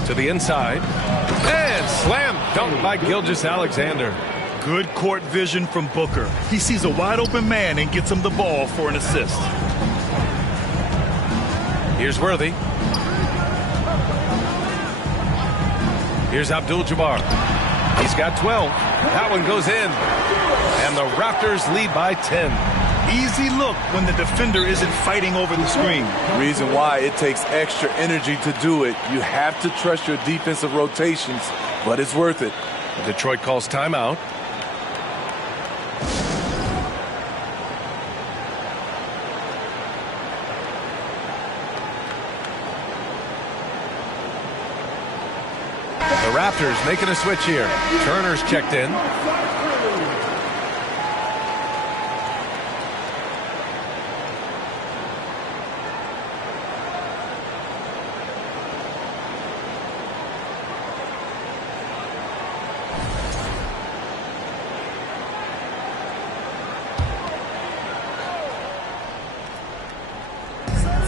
To the inside. And slam dunk by Gilgeous-Alexander. Good court vision from Booker. He sees a wide open man and gets him the ball for an assist. Here's Worthy. Here's Abdul-Jabbar. He's got 12. That one goes in. And the Raptors lead by 10. Easy look when the defender isn't fighting over the screen. Reason why it takes extra energy to do it. You have to trust your defensive rotations, but it's worth it. Detroit calls timeout. The Raptors making a switch here. Turner's checked in.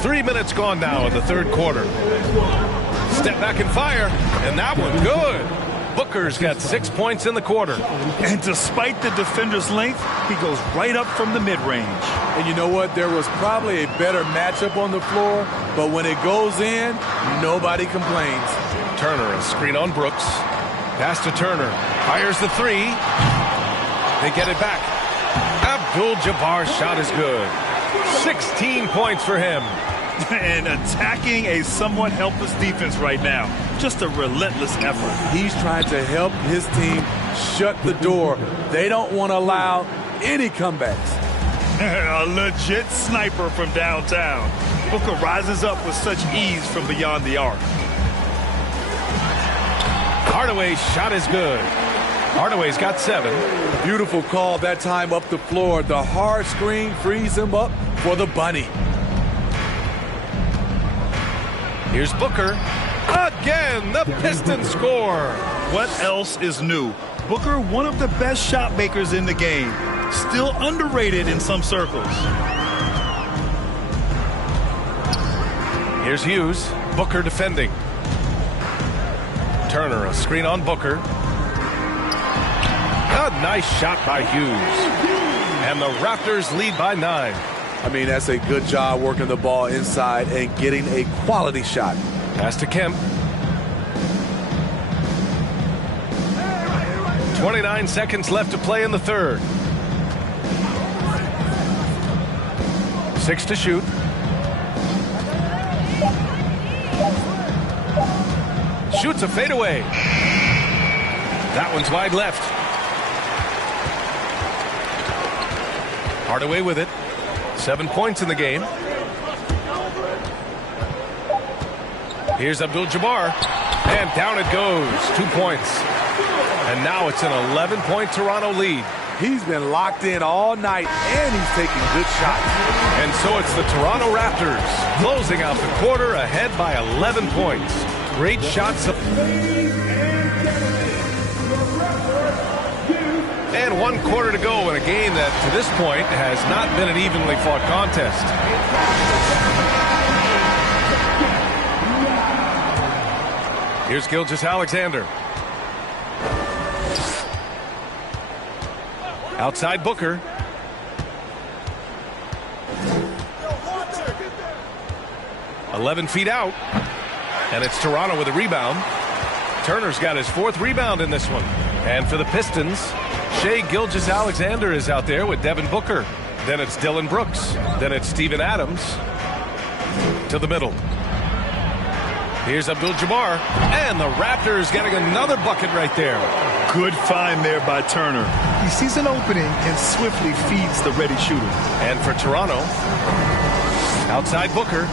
Three minutes gone now in the third quarter. Step back and fire, and that one good. Booker's got 6 points in the quarter. And despite the defender's length, he goes right up from the mid-range. And you know what? There was probably a better matchup on the floor, but when it goes in, nobody complains. Turner, a screen on Brooks. Pass to Turner. Fires the three. They get it back. Abdul-Jabbar's shot is good. 16 points for him. And attacking a somewhat helpless defense right now. Just a relentless effort. He's trying to help his team shut the door. They don't want to allow any comebacks. A legit sniper from downtown. Booker rises up with such ease from beyond the arc. Hardaway's shot is good. Hardaway's got 7. Beautiful call that time up the floor. The hard screen frees him up for the bunny. Here's Booker. Again, the Pistons score. What else is new? Booker, one of the best shot makers in the game. Still underrated in some circles. Here's Hughes. Booker defending. Turner, a screen on Booker. A nice shot by Hughes. And the Raptors lead by 9. I mean, that's a good job working the ball inside and getting a quality shot. Pass to Kemp. 29 seconds left to play in the third. 6 to shoot. Shoots a fadeaway. That one's wide left. Hardaway with it. 7 points in the game. Here's Abdul-Jabbar. And down it goes. 2 points. And now it's an 11-point Toronto lead. He's been locked in all night, and he's taking good shots. And so it's the Toronto Raptors closing out the quarter ahead by 11 points. Great shots. And 1 quarter to go in a game that, to this point, has not been an evenly fought contest. Here's Gilgeous-Alexander. Outside Booker. "11 feet out. And it's Toronto with a rebound. Turner's got his 4th rebound in this one. And for the Pistons, Shai Gilgeous-Alexander is out there with Devin Booker. Then it's Dillon Brooks. Then it's Steven Adams to the middle. Here's Abdul-Jabbar. And the Raptors getting another bucket right there. Good find there by Turner. He sees an opening and swiftly feeds the ready shooter. And for Toronto, outside Booker.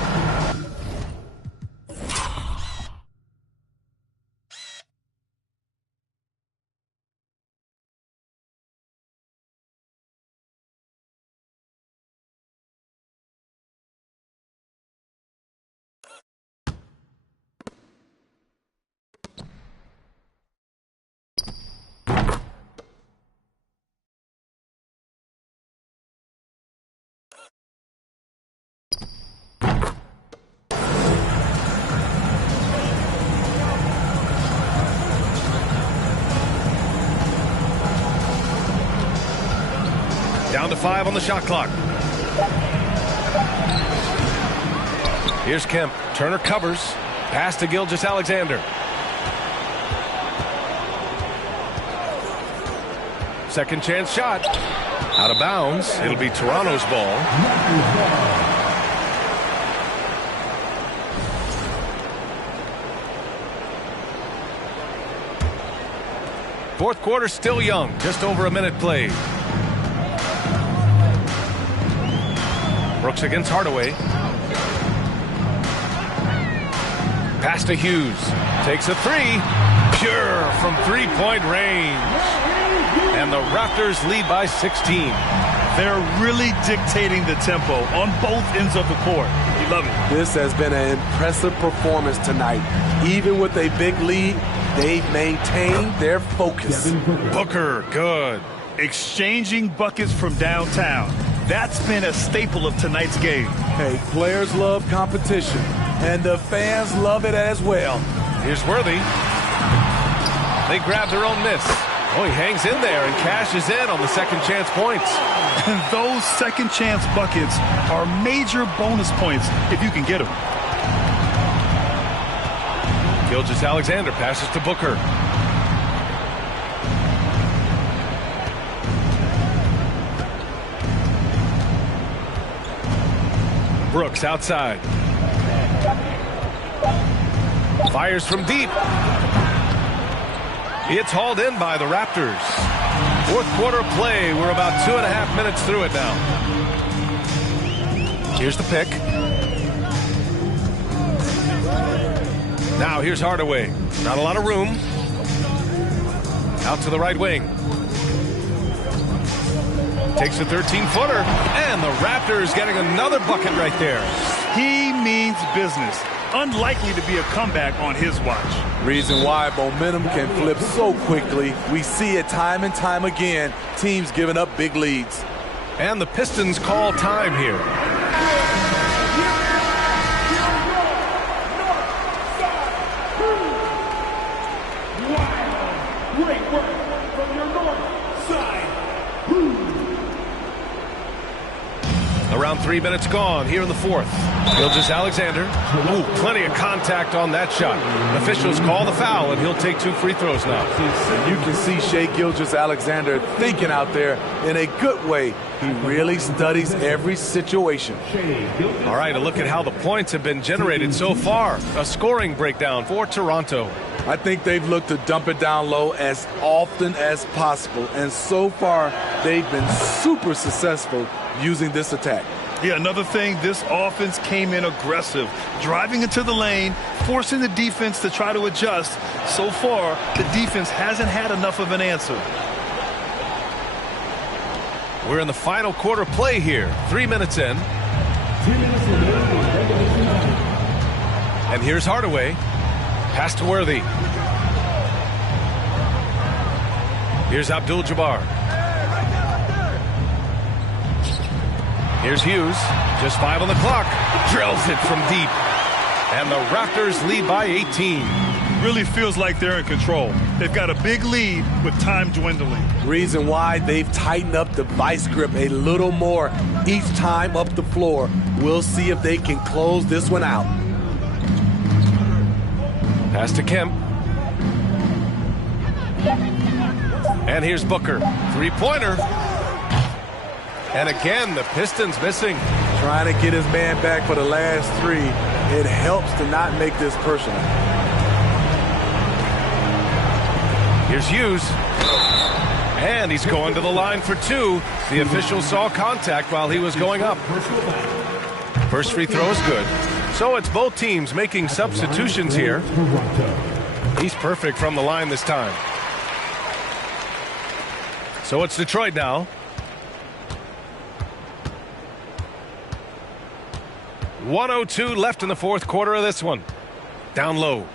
Down to 5 on the shot clock. Here's Kemp. Turner covers. Pass to Gilgeous-Alexander. Second chance shot. Out of bounds. It'll be Toronto's ball. Fourth quarter still young. Just over a minute played. Brooks against Hardaway. Pass to Hughes. Takes a 3. Pure from 3-point range. And the Raptors lead by 16. They're really dictating the tempo on both ends of the court. You love it. This has been an impressive performance tonight. Even with a big lead, they've maintained their focus. Booker, good. Exchanging buckets from downtown. That's been a staple of tonight's game. Hey, players love competition, and the fans love it as well. Here's Worthy. They grab their own miss. Oh, he hangs in there and cashes in on the second chance points. And those second chance buckets are major bonus points if you can get them. Gilgeous-Alexander passes to Booker. Brooks outside. Fires from deep. It's hauled in by the Raptors. Fourth quarter of play. We're about 2.5 minutes through it now. Here's the pick. Now here's Hardaway. Not a lot of room. Out to the right wing. Takes a 13-footer. And the Raptors getting another bucket right there. He means business. Unlikely to be a comeback on his watch. Reason why momentum can flip so quickly. We see it time and time again. Teams giving up big leads. And the Pistons call time here. Great work from your north side. Around 3 minutes gone here in the fourth. Gilgeous-Alexander. Ooh, plenty of contact on that shot. Officials call the foul, and he'll take 2 free throws now. And you can see Shai Gilgeous-Alexander thinking out there in a good way. He really studies every situation. All right, a look at how the points have been generated so far. A scoring breakdown for Toronto. I think they've looked to dump it down low as often as possible. And so far, they've been super successful using this attack. Yeah, another thing, this offense came in aggressive, driving into the lane, forcing the defense to try to adjust. So far, the defense hasn't had enough of an answer. We're in the final quarter play here. 3 minutes in. And here's Hardaway. Pass to Worthy. Here's Abdul-Jabbar. Here's Hughes. Just 5 on the clock. Drills it from deep. And the Raptors lead by 18. Really feels like they're in control. They've got a big lead with time dwindling. Reason why they've tightened up the vice grip a little more each time up the floor. We'll see if they can close this one out. Pass to Kemp. And here's Booker. Three-pointer. And again, the Pistons missing. Trying to get his man back for the last 3. It helps to not make this personal. Here's Hughes. And he's going to the line for 2. The official saw contact while he was going up. First free throw is good. So it's both teams making substitutions here. He's perfect from the line this time. So it's Detroit now. 1:02 left in the fourth quarter of this one. Down low.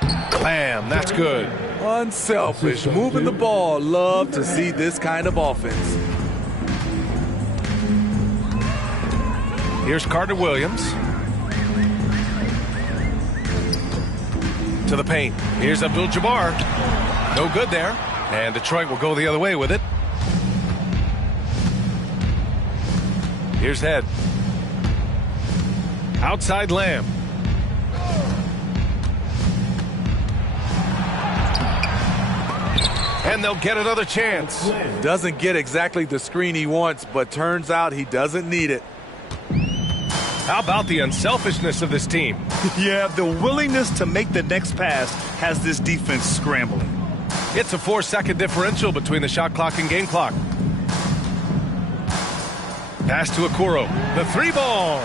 Bam, that's good. Unselfish, moving the ball. Love to see this kind of offense. Here's Carter Williams. To the paint. Here's Abdul-Jabbar. No good there. And Detroit will go the other way with it. Here's Head. Outside Lamb. And they'll get another chance. Doesn't get exactly the screen he wants, but turns out he doesn't need it. How about the unselfishness of this team? Yeah, the willingness to make the next pass has this defense scrambling. It's a 4-second differential between the shot clock and game clock. Pass to Okoro. The 3-ball.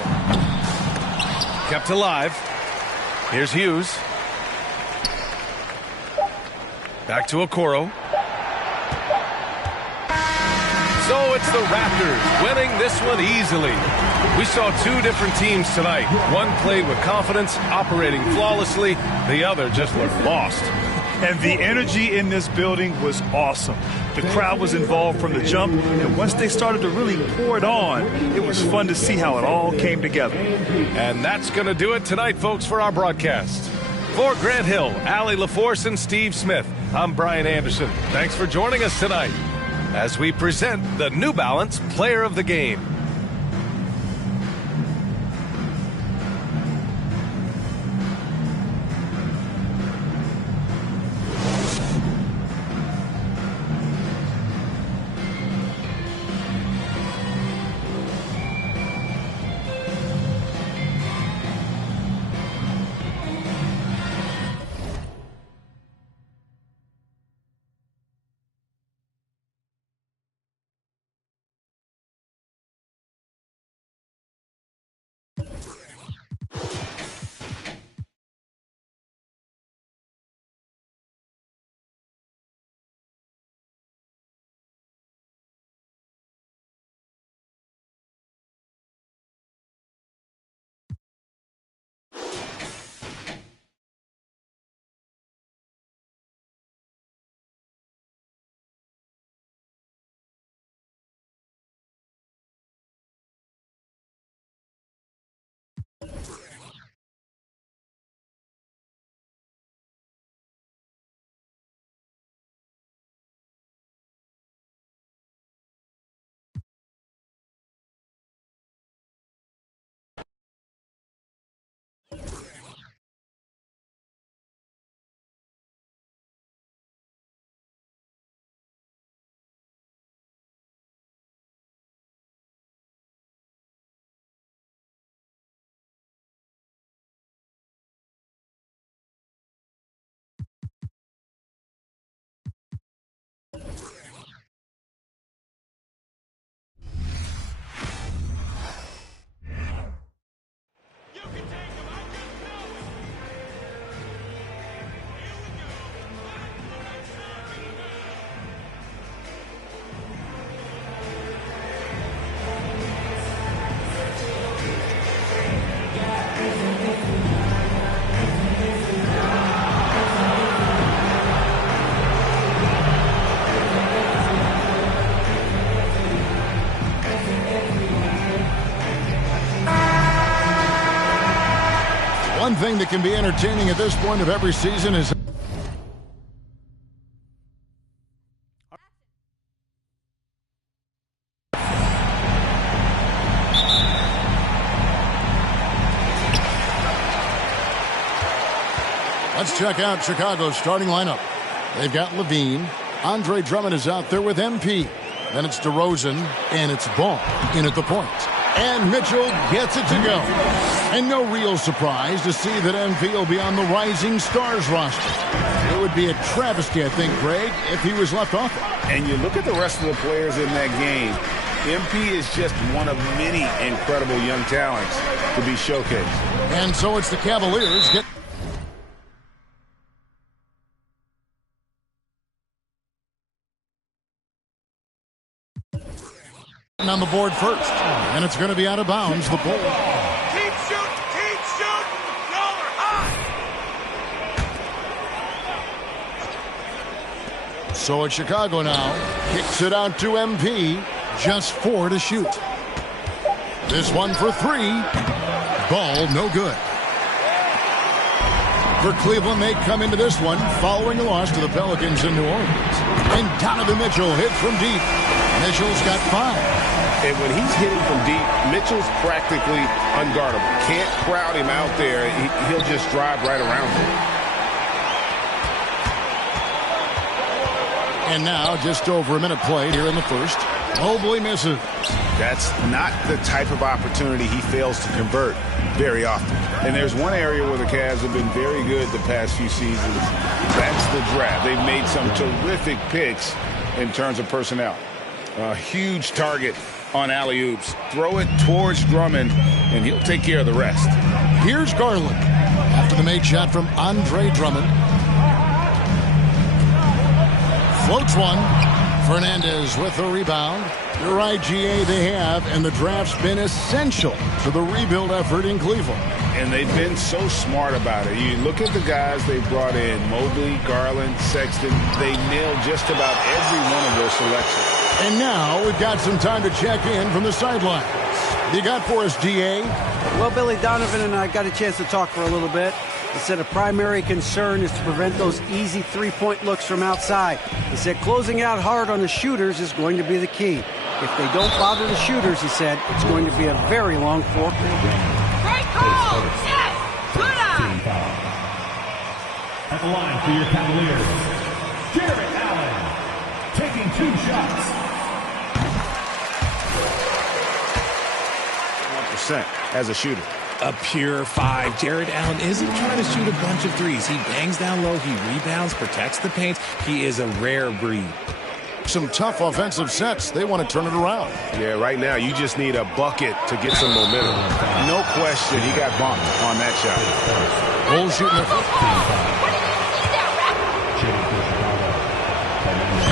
Kept alive. Here's Hughes. Back to Okoro. So it's the Raptors winning this one easily. We saw 2 different teams tonight. One played with confidence, operating flawlessly. The other just looked lost. And the energy in this building was awesome. The crowd was involved from the jump, and once they started to really pour it on, it was fun to see how it all came together. And that's going to do it tonight, folks, for our broadcast. For Grant Hill, Allie LaForce, and Steve Smith, I'm Brian Anderson. Thanks for joining us tonight as we present the New Balance Player of the Game. One thing that can be entertaining at this point of every season is let's check out Chicago's starting lineup. They've got Levine. Andre Drummond is out there with MP. Then it's DeRozan, and it's Ball in at the point. And Mitchell gets it to go. And no real surprise to see that MP will be on the Rising Stars roster. It would be a travesty, I think, Greg, if he was left off. And you look at the rest of the players in that game, MP is just one of many incredible young talents to be showcased. And so it's the Cavaliers get on the board first, and it's going to be out of bounds. The ball. Keep shooting, y'all are hot. So it's Chicago now. Kicks it out to MP. Just 4 to shoot. This one for 3. Ball no good. For Cleveland, they come into this one following a loss to the Pelicans in New Orleans. And Donovan Mitchell hits from deep. Mitchell's got 5. And when he's hitting from deep, Mitchell's practically unguardable. Can't crowd him out there. He'll just drive right around him. And now just over a minute played here in the first. Mobley misses. That's not the type of opportunity he fails to convert very often. And there's one area where the Cavs have been very good the past few seasons. That's the draft. They've made some terrific picks in terms of personnel. A huge target on alley-oops. Throw it towards Drummond, and he'll take care of the rest. Here's Garland after the made shot from Andre Drummond. Floats one. Fernandez with the rebound. You're right, GA, they have, and the draft's been essential to the rebuild effort in Cleveland. And they've been so smart about it. You look at the guys they brought in, Mobley, Garland, Sexton. They nailed just about every one of those selections. And now we've got some time to check in from the sidelines. What you got for us, DA? Well, Billy Donovan and I got a chance to talk for a little bit. He said a primary concern is to prevent those easy three-point looks from outside. He said closing out hard on the shooters is going to be the key. If they don't bother the shooters, he said, it's going to be a very long fourth quarter. Great call! Yes! Good eye! At the line for your Cavaliers, Jarrett Allen, taking 2 shots. 1% as a shooter. A pure 5. Jarrett Allen isn't trying to shoot a bunch of threes. He bangs down low, he rebounds, protects the paint. He is a rare breed. Some tough offensive sets. They want to turn it around. Yeah, right now you just need a bucket to get some momentum. No question, he got bumped on that shot. Bulls shooting it.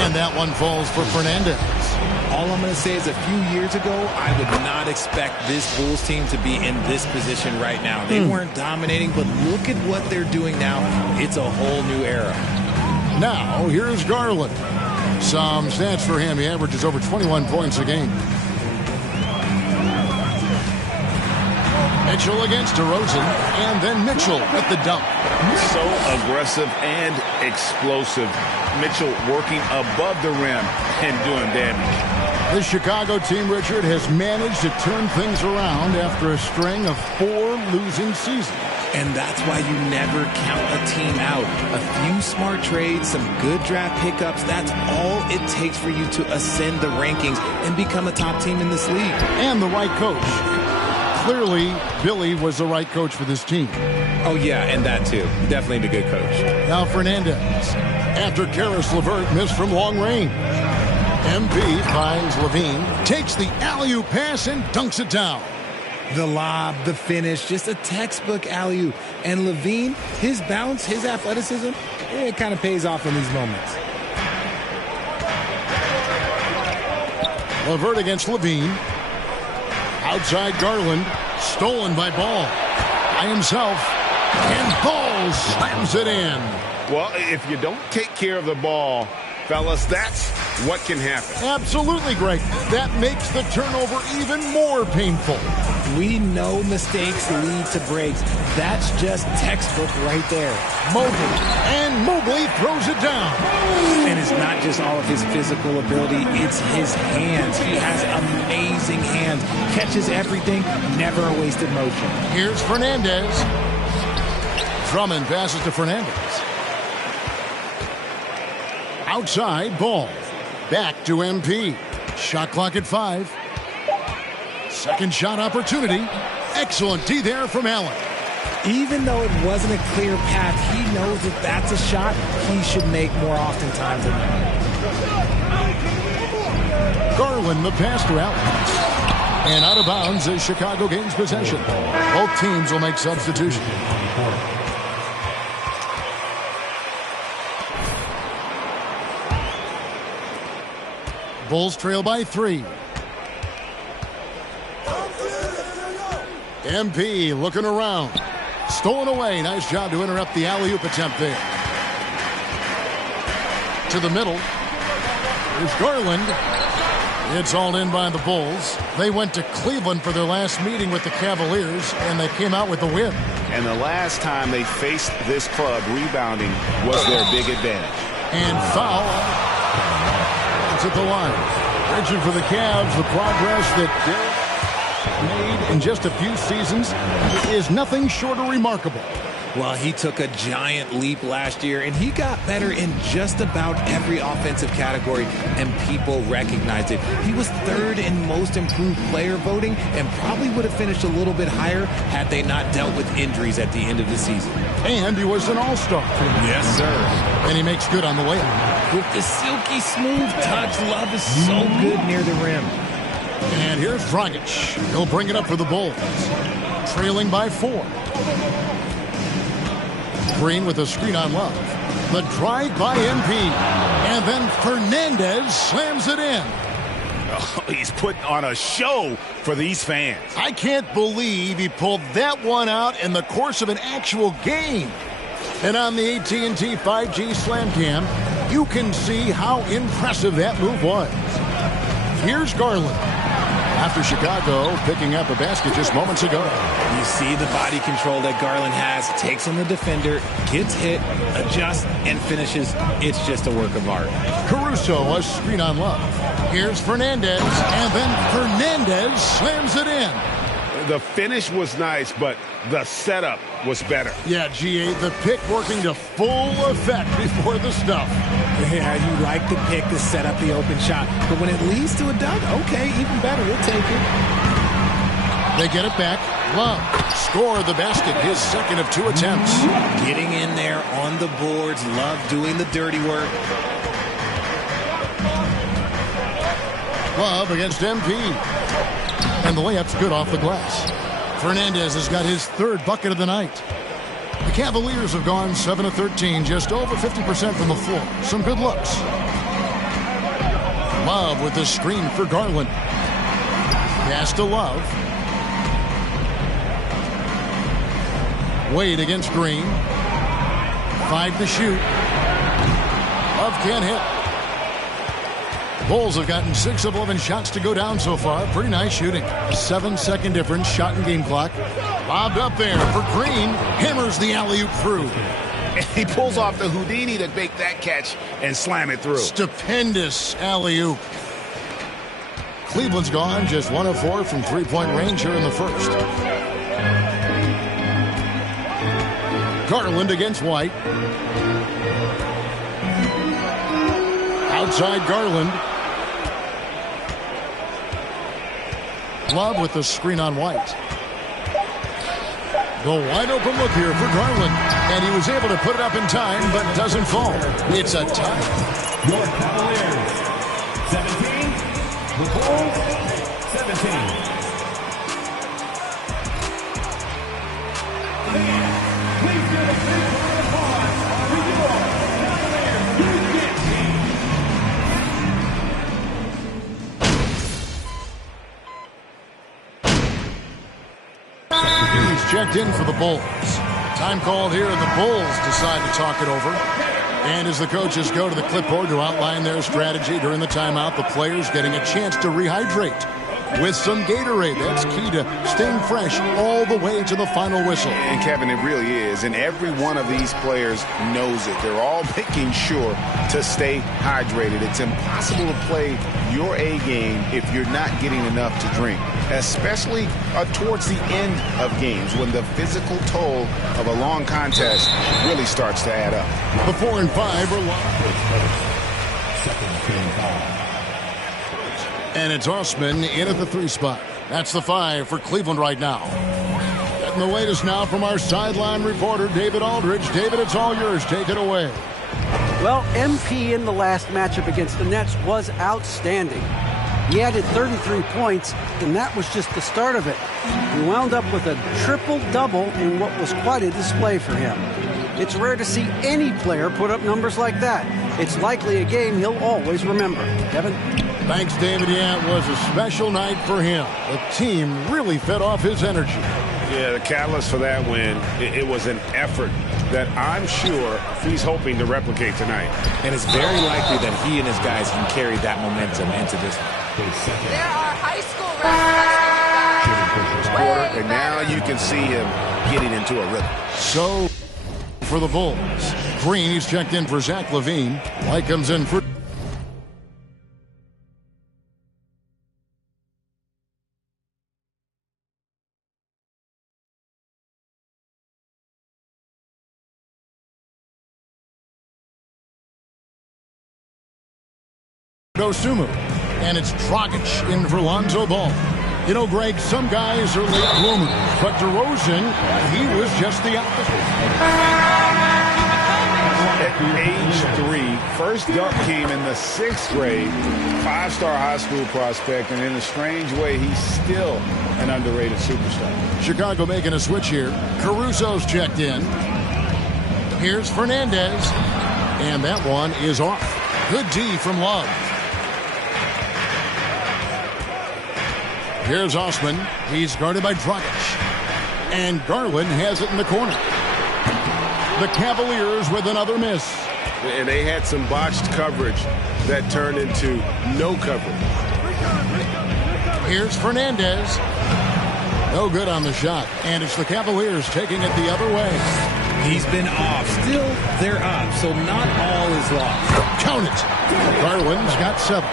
And that one falls for Fernandez. All I'm going to say is a few years ago, I would not expect this Bulls team to be in this position right now. They weren't dominating, but look at what they're doing now. It's a whole new era. Now, here's Garland. Some stats for him. He averages over 21 points a game. Mitchell against DeRozan, and then Mitchell with the dunk. So aggressive and explosive. Mitchell working above the rim and doing damage. The Chicago team, Richard, has managed to turn things around after a string of 4 losing seasons. And that's why you never count a team out. A few smart trades, some good draft pickups, that's all it takes for you to ascend the rankings and become a top team in this league. And the right coach. Clearly, Billy was the right coach for this team. Oh, yeah, and that too. Definitely the good coach. Now Fernandez, after Karis LeVert missed from long range. MP finds Levine, takes the alley-oop pass and dunks it down. The lob, the finish, just a textbook alley-oop. And Levine, his bounce, his athleticism, it kind of pays off in these moments. LeVert against Levine. Outside Garland, stolen by Ball. By himself, and Ball slams it in. Well, if you don't take care of the ball, Fellas, that's what can happen. Absolutely, Greg. That makes the turnover even more painful. We know mistakes lead to breaks. That's just textbook right there. Mobley, and Mobley throws it down. And it's not just all of his physical ability, it's his hands. He has amazing hands. Catches everything, never a wasted motion. Here's Fernandez. Drummond passes to Fernandez. Outside, ball. Back to MP. Shot clock at 5. Second shot opportunity. Excellent D there from Allen. Even though it wasn't a clear path, he knows that that's a shot he should make more oftentimes than not. Garland, the pass to Allen. And out of bounds as Chicago gains possession. Both teams will make substitutions. Bulls trail by 3. MP looking around. Stolen away. Nice job to interrupt the alley-oop attempt there. To the middle. Here's Garland. It's all in by the Bulls. They went to Cleveland for their last meeting with the Cavaliers, and they came out with a win. And the last time they faced this club, rebounding was their big advantage. And foul. It's at the line. Richard, for the Cavs, the progress that they've made in just a few seasons is nothing short of remarkable. Well, he took a giant leap last year, and he got better in just about every offensive category, and people recognized it. He was third in most improved player voting and probably would have finished a little bit higher had they not dealt with injuries at the end of the season. And he was an all-star. Yes, sir. And he makes good on the layup. With the silky smooth touch, Love is so good near the rim. And here's Dragic. He'll bring it up for the Bulls. Trailing by 4. Green with a screen on Love. The drive by MP. And then Fernandez slams it in. Oh, he's putting on a show for these fans. I can't believe he pulled that one out in the course of an actual game. And on the AT&T 5G Slam Cam, you can see how impressive that move was. Here's Garland. After Chicago picking up a basket just moments ago. You see the body control that Garland has. Takes on the defender, gets hit, adjusts, and finishes. It's just a work of art. Caruso, a screen on Love. Here's Fernandez, and then Fernandez slams it in. The finish was nice, but the setup was better. Yeah, G8, the pick working to full effect before the stuff. Yeah, you like the pick to set up the open shot. But when it leads to a dunk, okay, even better. We'll take it. They get it back. Love score the basket, his second of 2 attempts. Getting in there on the boards. Love doing the dirty work. Love against MP. And the layup's good off the glass. Fernandez has got his 3rd bucket of the night. The Cavaliers have gone 7 of 13, just over 50% from the floor. Some good looks. Love with the screen for Garland. Pass to Love. Wade against Green. 5 to shoot. Love can't hit. Bulls have gotten 6 of 11 shots to go down so far. Pretty nice shooting. A 7-second difference. Shot and game clock. Lobbed up there for Green. Hammers the alley-oop through. And he pulls off the Houdini to make that catch and slam it through. Stupendous alley-oop. Cleveland's gone just 1 of 4 from 3-point range here in the first. Garland against White. Outside Garland. Love with the screen on White. The wide open look here for Garland. And he was able to put it up in time, but doesn't fall. It's a tie. Your Cavaliers, 17. The Bulls, 17. Please give a big round of applause for your Cavaliers Youth Team. He's checked in for the Bulls. Time called here, and the Bulls decide to talk it over. And as the coaches go to the clipboard to outline their strategy during the timeout, the players getting a chance to rehydrate with some Gatorade. That's key to staying fresh all the way to the final whistle. And Kevin, it really is. And every one of these players knows it. They're all making sure to stay hydrated. It's impossible to play your A game if you're not getting enough to drink, especially towards the end of games when the physical toll of a long contest really starts to add up. The 4 and 5 are locked. And it's Osman in at the 3 spot. That's the 5 for Cleveland right now. Getting the latest now from our sideline reporter, David Aldridge. David, it's all yours. Take it away. Well, MP in the last matchup against the Nets was outstanding. He added 33 points, and that was just the start of it. He wound up with a triple-double in what was quite a display for him. It's rare to see any player put up numbers like that. It's likely a game he'll always remember. Kevin? Thanks, David. Yeah, it was a special night for him. The team really fed off his energy. Yeah, the catalyst for that win, it was an effort that I'm sure he's hoping to replicate tonight. And it's very likely that he and his guys can carry that momentum into this. There are high school wrestlers. And now you can see him getting into a rhythm. So, for the Bulls, Green, he's checked in for Zach LaVine. White comes in for Dosunmu. And it's Dragic in for Lonzo Ball. You know, Greg, some guys are late bloomers, but DeRozan, he was just the opposite. At age 3, first dunk came in the 6th grade, 5-star high school prospect, and in a strange way, he's still an underrated superstar. Chicago making a switch here. Caruso's checked in. Here's Fernandez, and that one is off. Good D from Love. Here's Osman. He's guarded by Dragic. And Garland has it in the corner. The Cavaliers with another miss. And they had some botched coverage that turned into no coverage. Here's Fernandez. No good on the shot. And it's the Cavaliers taking it the other way. He's been off. Still, they're up, so not all is lost. Count it. Garland's got 7.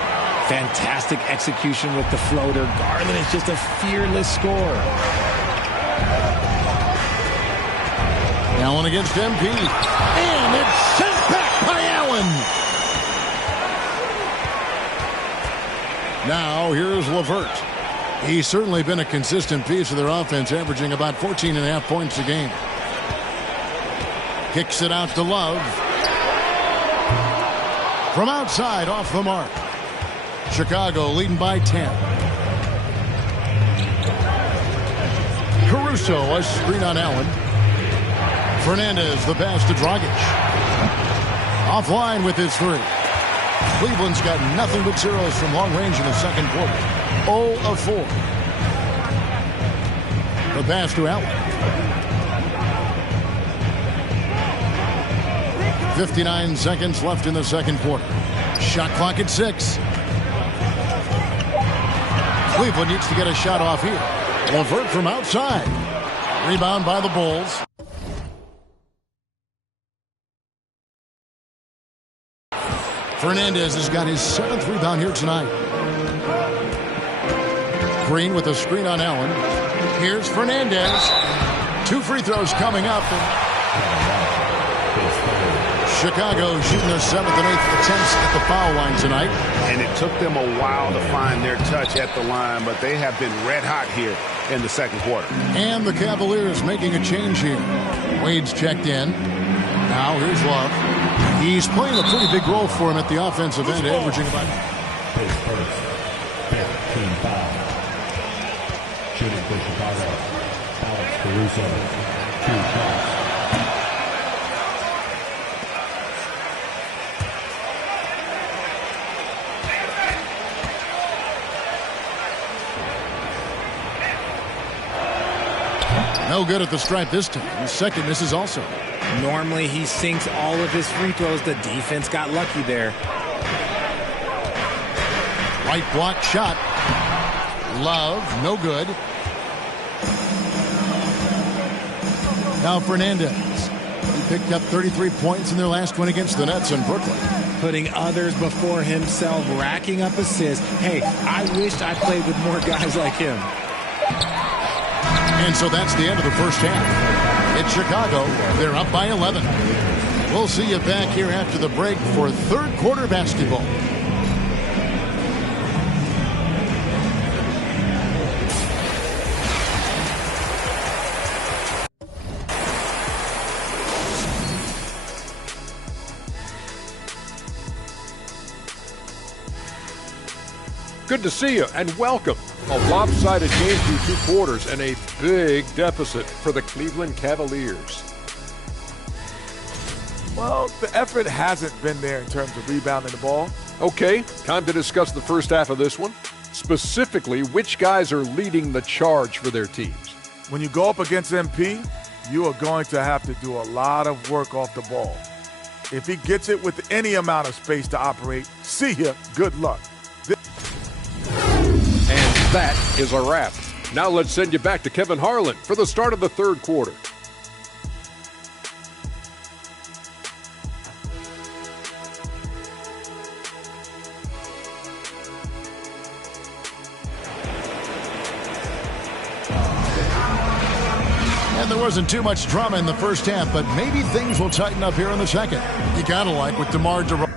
Fantastic execution with the floater. Garland is just a fearless scorer. Allen against MP. And it's sent back by Allen. Now here's LeVert. He's certainly been a consistent piece of their offense, averaging about 14.5 points a game. Kicks it out to Love. From outside, off the mark. Chicago leading by 10. Caruso, a screen on Allen. Fernandez, the pass to Dragic. Offline with his 3. Cleveland's got nothing but zeros from long range in the second quarter. 0 of 4. The pass to Allen. 59 seconds left in the second quarter. Shot clock at 6. Cleveland needs to get a shot off here. LeVert from outside. Rebound by the Bulls. Fernandez has got his 7th rebound here tonight. Green with a screen on Allen. Here's Fernandez. 2 free throws coming up. Chicago shooting their 7th and 8th attempts at the foul line tonight. And it took them a while to find their touch at the line, but they have been red hot here in the second quarter. And the Cavaliers making a change here. Wade's checked in. Now here's Love. He's playing a pretty big role for him at the offensive end, averaging about... His first, team foul. Shooting for Chicago, Alex Caruso, 2 shots. No good at the stripe this time. His second miss is also. Normally he sinks all of his free throws. The defense got lucky there. Right block shot. Love, no good. Now Fernandez. He picked up 33 points in their last win against the Nets in Brooklyn. Putting others before himself, racking up assists. Hey, I wished I played with more guys like him. And so that's the end of the first half. It's Chicago. They're up by 11. We'll see you back here after the break for third quarter basketball. Good to see you and welcome. A lopsided game through 2 quarters and a big deficit for the Cleveland Cavaliers. Well, the effort hasn't been there in terms of rebounding the ball. Okay, time to discuss the first half of this one. Specifically, which guys are leading the charge for their teams? When you go up against MP, you are going to have to do a lot of work off the ball. If he gets it with any amount of space to operate, see ya, good luck. And that is a wrap. Now let's send you back to Kevin Harlan for the start of the third quarter. And there wasn't too much drama in the first half, but maybe things will tighten up here in the second. You gotta like what DeMar DeRozan.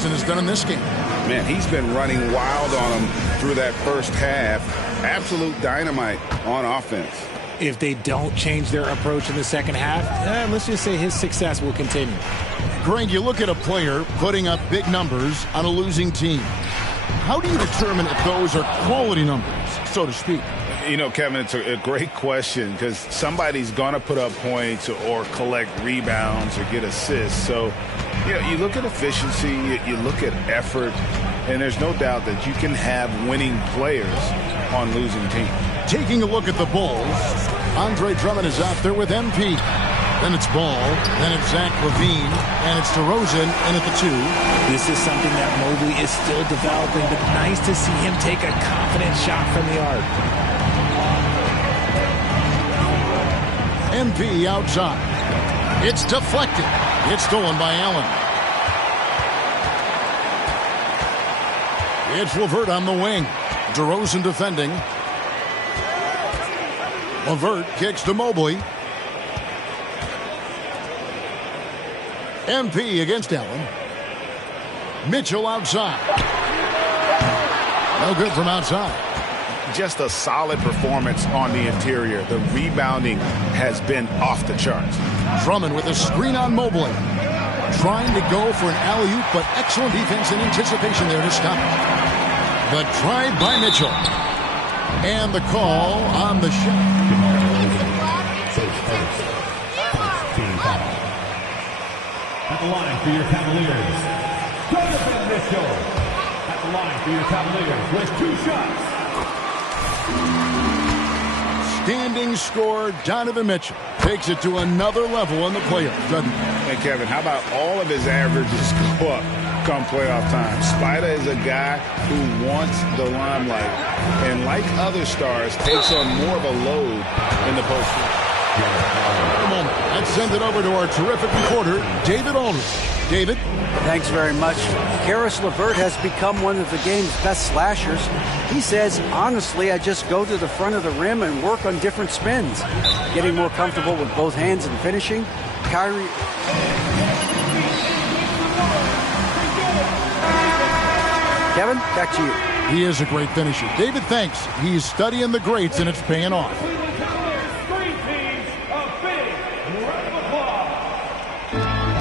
Has done in this game. Man, he's been running wild on him through that first half. Absolute dynamite on offense. If they don't change their approach in the second half, let's just say his success will continue. Greg, you look at a player putting up big numbers on a losing team. How do you determine if those are quality numbers, so to speak? You know, Kevin, it's a great question because somebody's going to put up points or collect rebounds or get assists. So, you know, you look at efficiency, you look at effort, and there's no doubt that you can have winning players on losing teams. Taking a look at the Bulls, Andre Drummond is out there with MP. Then it's Ball, then it's Zach LaVine, and it's DeRozan in at the 2. This is something that Mobley is still developing, but nice to see him take a confident shot from the arc. MP outside. It's deflected. It's stolen by Allen. It's LeVert on the wing. DeRozan defending. LeVert kicks to Mobley. MP against Allen. Mitchell outside. No good from outside. Just a solid performance on the interior. The rebounding has been off the charts. Drummond with a screen on Mobley. Trying to go for an alley-oop, but excellent defense and anticipation there to stop it. The try by Mitchell. And the call on the shot. At the line for your Cavaliers, Donovan Mitchell. At the line for your Cavaliers with 2 shots. Standing score, Donovan Mitchell takes it to another level in the playoffs, doesn't he? Hey, Kevin, how about all of his averages go up come playoff time? Spider is a guy who wants the limelight and, like other stars, takes on more of a load in the postseason. A moment. Let's send it over to our terrific reporter, David Aldridge. David? Thanks very much. Karis LeVert has become one of the game's best slashers. He says, honestly, I just go to the front of the rim and work on different spins. Getting more comfortable with both hands and finishing. Kevin, back to you. He is a great finisher. David, thanks. He's studying the greats, and it's paying off.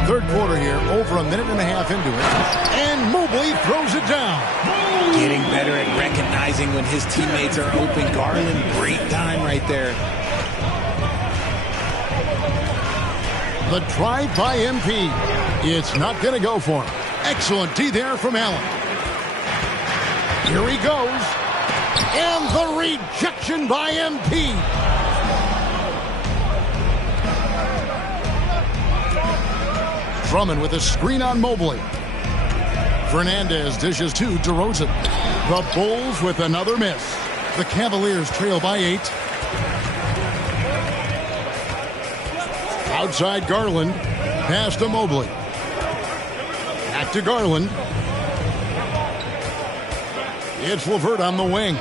Third quarter here, over a minute and a half into it, and Mobley throws it down. Getting better at recognizing when his teammates are open. Garland, great time right there. The drive by MP. It's not going to go for him. Excellent D there from Allen. Here he goes. And the rejection by MP. Drummond with a screen on Mobley. Fernandez dishes to DeRozan. The Bulls with another miss. The Cavaliers trail by 8. Outside Garland. Pass to Mobley. Back to Garland. It's LeVert on the wing.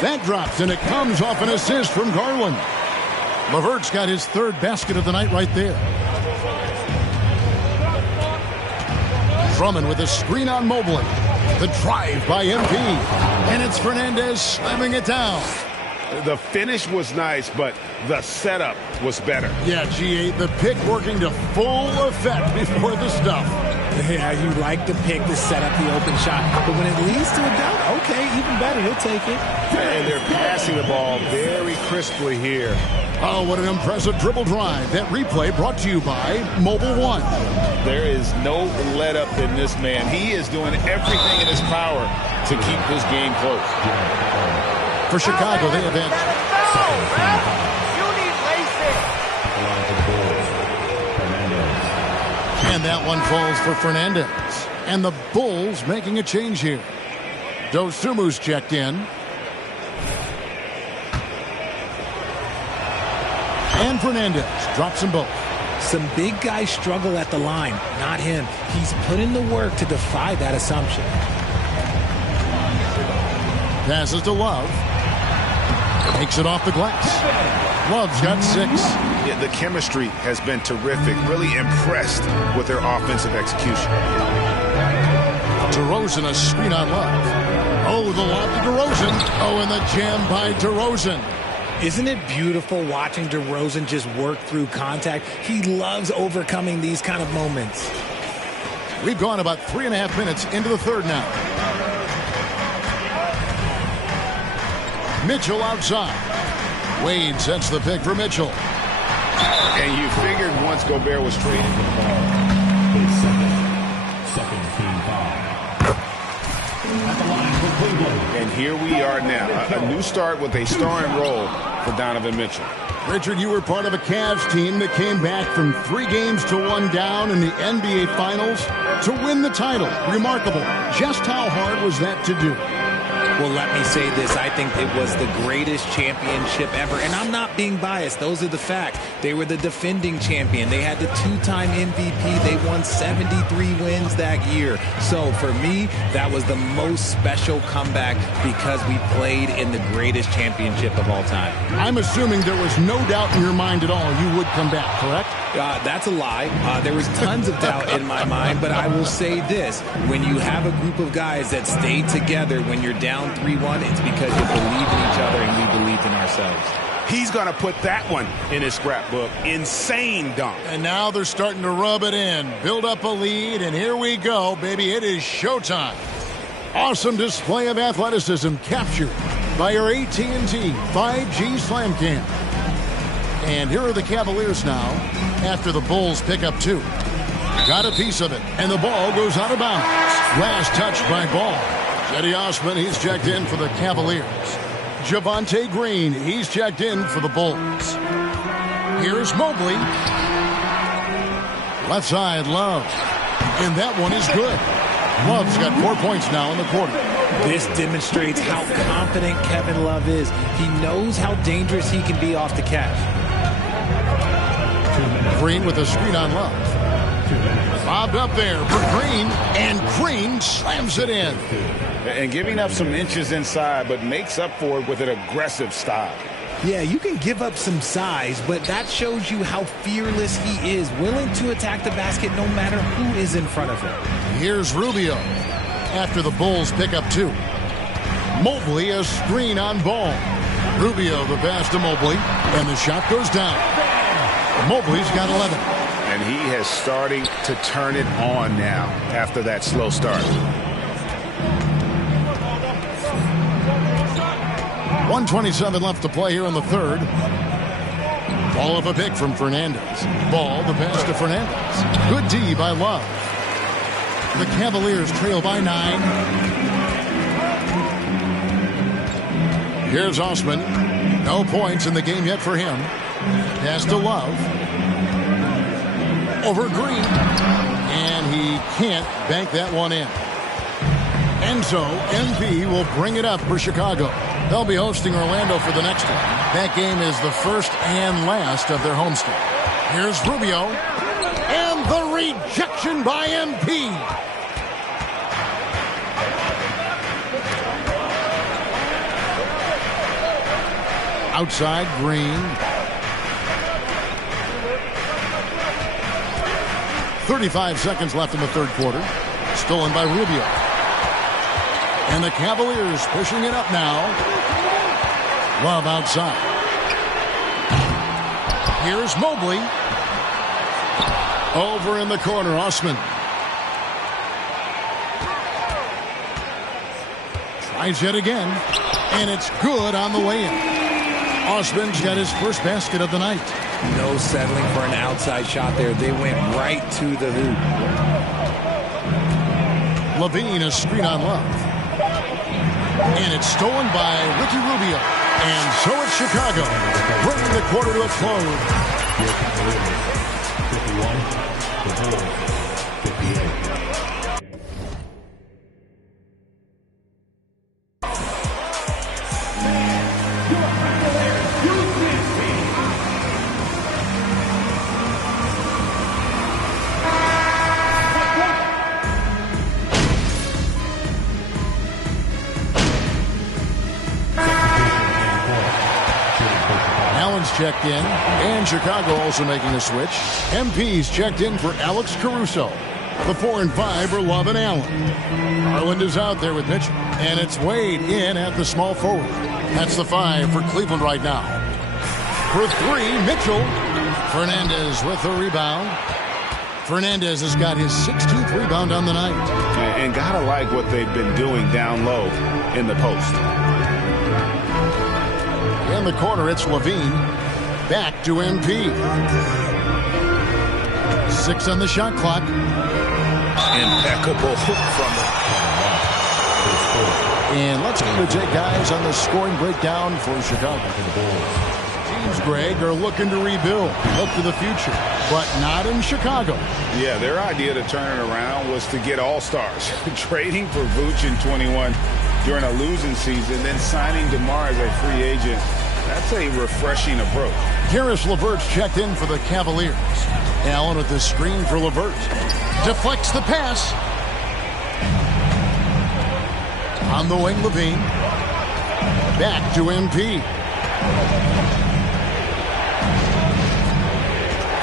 That drops, and it comes off an assist from Garland. LeVert's got his third basket of the night right there. Drummond with a screen on Mobley. The drive by MP. And it's Fernandez slamming it down. The finish was nice, but the setup was better. Yeah, GA, the pick working to full effect before the stuff. Yeah, you like the pick to set up the open shot. But when it leads to a dunk, okay, even better. He'll take it. And they're passing the ball very crisply here. Oh, what an impressive dribble drive. That replay brought to you by Mobile One. There is no let up in this man. He is doing everything in his power to keep this game close. For Chicago, they have and that one falls for Fernandez. And the Bulls making a change here. Dosumu's checked in. And Fernandez drops them both. Some big guys struggle at the line. Not him. He's put in the work to defy that assumption. Passes to Love. Takes it off the glass. Love's got 6. Yeah, the chemistry has been terrific. Really impressed with their offensive execution. DeRozan, a screen on Love. Oh, the lob to DeRozan. Oh, and the jam by DeRozan. Isn't it beautiful watching DeRozan just work through contact? He loves overcoming these kind of moments. We've gone about 3.5 minutes into the third now. Mitchell outside. Wade sets the pick for Mitchell. And you figured once Gobert was traded. Second team foul. At the line for Cleveland. And here we are now. A new start with a starring role for Donovan Mitchell. Richard, you were part of a Cavs team that came back from 3 games to 1 down in the NBA Finals to win the title. Remarkable. Just how hard was that to do? Well, let me say this. I think it was the greatest championship ever. And I'm not being biased. Those are the facts. They were the defending champion. They had the 2-time MVP. They won 73 wins that year. So for me, that was the most special comeback because we played in the greatest championship of all time. I'm assuming there was no doubt in your mind at all you would come back, correct? That's a lie. There was tons of doubt in my mind, but I will say this. When you have a group of guys that stay together when you're down 3-1, it's because you believe in each other and we believed in ourselves. He's going to put that one in his scrapbook. Insane dunk. And now they're starting to rub it in, build up a lead, and here we go, baby. It is showtime. Awesome display of athleticism captured by your AT&T 5G Slam Cam. And here are the Cavaliers now after the Bulls pick up 2. Got a piece of it, and the ball goes out of bounds. Last touch by Ball. Cedi Osman, he's checked in for the Cavaliers. Javonte Green, he's checked in for the Bulls. Here's Mobley. Left side, Love. And that one is good. Love's got 4 points now in the quarter. This demonstrates how confident Kevin Love is. He knows how dangerous he can be off the catch. Green with a screen on Love. Bobbed up there for Green, and Green slams it in. And giving up some inches inside, but makes up for it with an aggressive style. Yeah, you can give up some size, but that shows you how fearless he is, willing to attack the basket no matter who is in front of him. Here's Rubio. after the Bulls pick up 2. Mobley, a screen on ball. Rubio, the pass to Mobley, and the shot goes down. Mobley's got 11. And he has starting to turn it on now after that slow start. 1:27 left to play here in the third. Ball of a pick from Fernandez. Ball, the pass to Fernandez. Good D by Love. The Cavaliers trail by 9. Here's Osman. No points in the game yet for him. Pass to Love. Over Green. And he can't bank that one in. And so MP will bring it up for Chicago. They'll be hosting Orlando for the next one. That game is the first and last of their homestand. Here's Rubio. And the rejection by MP. Outside, Green. 35 seconds left in the third quarter. Stolen by Rubio. And the Cavaliers pushing it up now. Love outside. Here's Mobley. Over in the corner, Osman. Tries yet again. And it's good on the way in. Osman's got his first basket of the night. No settling for an outside shot there. They went right to the hoop. Levine, a screen on Love. And it's stolen by Ricky Rubio. And so it's Chicago, bringing the quarter to a close. 51, the Bulls, 58. Checked in, and Chicago also making a switch. MP's checked in for Alex Caruso. The 4 and 5 are Love and Allen. Garland is out there with Mitchell, and it's Wade in at the small forward. That's the 5 for Cleveland right now. For 3, Mitchell. Fernandez with the rebound. Fernandez has got his 16th rebound on the night. And gotta like what they've been doing down low in the post. In the corner, it's Levine. Back to MP. 6 on the shot clock. Impeccable hook from it. And let's go to take guys on the scoring breakdown for Chicago. Teams, Greg, are looking to rebuild, look to the future, but not in Chicago. Yeah, their idea to turn it around was to get all-stars. Trading for Vooch in 21 during a losing season, then signing DeMar as a free agent. That's a refreshing approach. Caris LeVert's checked in for the Cavaliers. Allen with the screen for LeVert. Deflects the pass. On the wing, Levine. Back to MP.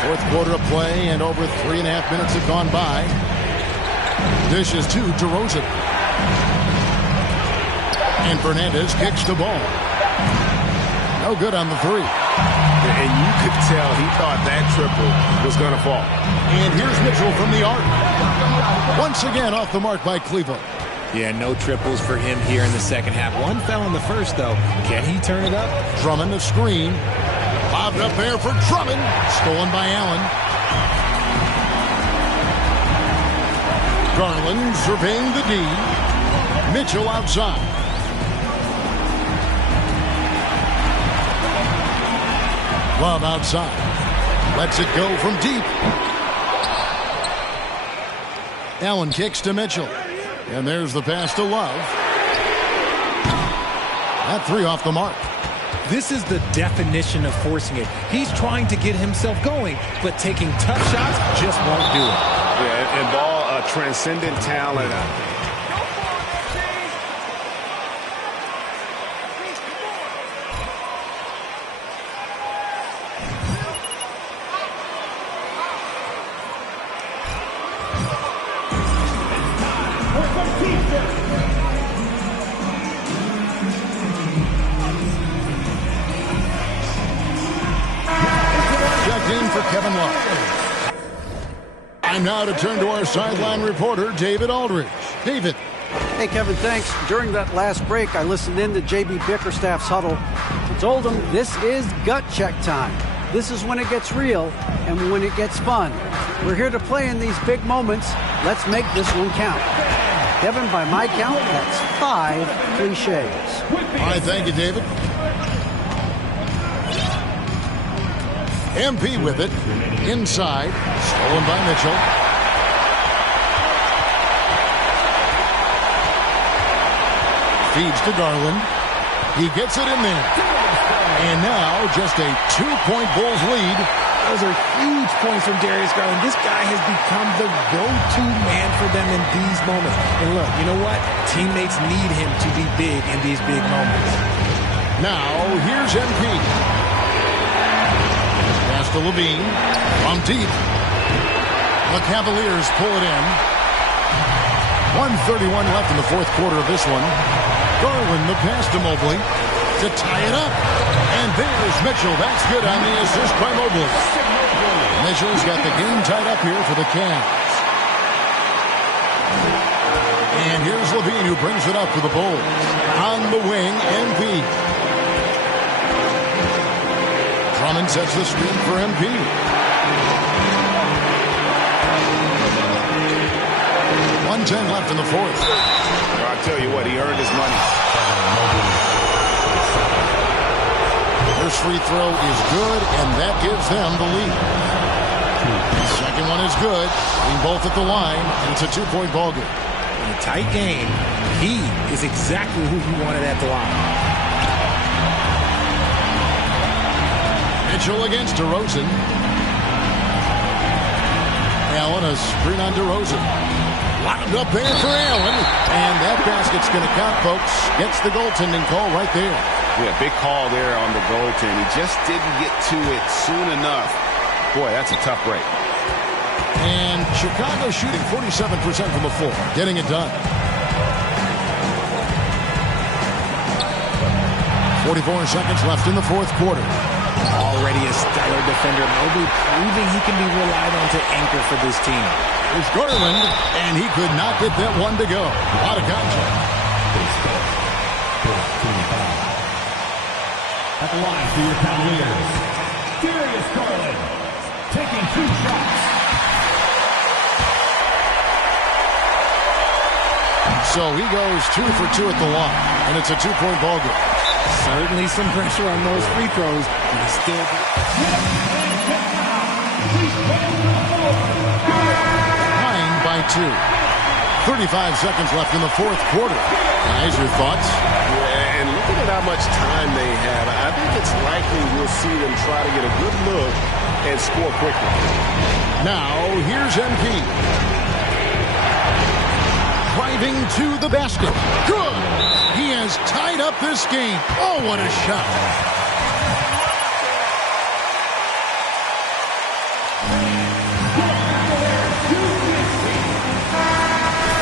Fourth quarter of play, and over 3.5 minutes have gone by. Dishes to DeRozan. And Fernandez kicks the ball. No good on the 3. And you could tell he thought that triple was going to fall. And here's Mitchell from the arc. Once again off the mark by Cleveland. Yeah, no triples for him here in the second half. One fell in the first, though. Can he turn it up? Drummond, the screen. Bobbed up there for Drummond. Stolen by Allen. Garland surveying the D. Mitchell outside. Love outside. Lets it go from deep. Allen kicks to Mitchell. And there's the pass to Love. That 3 off the mark. This is the definition of forcing it. He's trying to get himself going, but taking tough shots just won't do it. Yeah, and Ball, a transcendent talent. back in for Kevin Love. Time now to turn to our sideline reporter, David Aldridge. David. Hey, Kevin, thanks. During that last break, I listened in to J.B. Bickerstaff's huddle. I told him this is gut check time. This is when it gets real and when it gets fun. We're here to play in these big moments. Let's make this one count. Kevin, by my count, that's 5 cliches. All right, thank you, David. MP with it. Inside. Stolen by Mitchell. Feeds to Garland. He gets it in there. And now just a 2-point Bulls lead. Those are huge points from Darius Garland. This guy has become the go-to man for them in these moments. And look, you know what? Teammates need him to be big in these big moments. Now, here's MP. Pass to Levine. From deep. The Cavaliers pull it in. 1:31 left in the fourth quarter of this one. Garland, the pass to Mobley to tie it up. And there's Mitchell. That's good on the assist by Mobley. Mitchell's got the game tied up here for the Cavs. And here's Levine, who brings it up for the Bulls. On the wing, MP. Drummond sets the screen for MP. .110 left in the fourth. Well, I'll tell you what, he earned his money. First free throw is good, and that gives them the lead. The second one is good. Being both at the line, and it's a 2-point ball game. In a tight game, he is exactly who you wanted at the line. Mitchell against DeRozan. Allen, a screen on DeRozan. Wound up there for Allen. And that basket's going to count, folks. Gets the goaltending call right there. Yeah, big call there on the goaltend. He just didn't get to it soon enough. Boy, that's a tough break. And Chicago shooting 47% from the floor. Getting it done. 44 seconds left in the fourth quarter. Already a stellar defender. Mobley proving he can be relied on to anchor for this team. There's Garland, and he could not get that one to go. Out of contact. At the line for your Cavaliers, Darius Garland taking 2 shots. So he goes 2 for 2 at the line, and it's a 2-point ball game. Certainly some pressure on those free throws. But still behind by 2. 35 seconds left in the fourth quarter. Guys, your thoughts? Yeah, and looking at how much time they have, I think it's likely we'll see them try to get a good look and score quickly. Now, here's MP. Driving to the basket. Good! He has tied up this game. Oh, what a shot.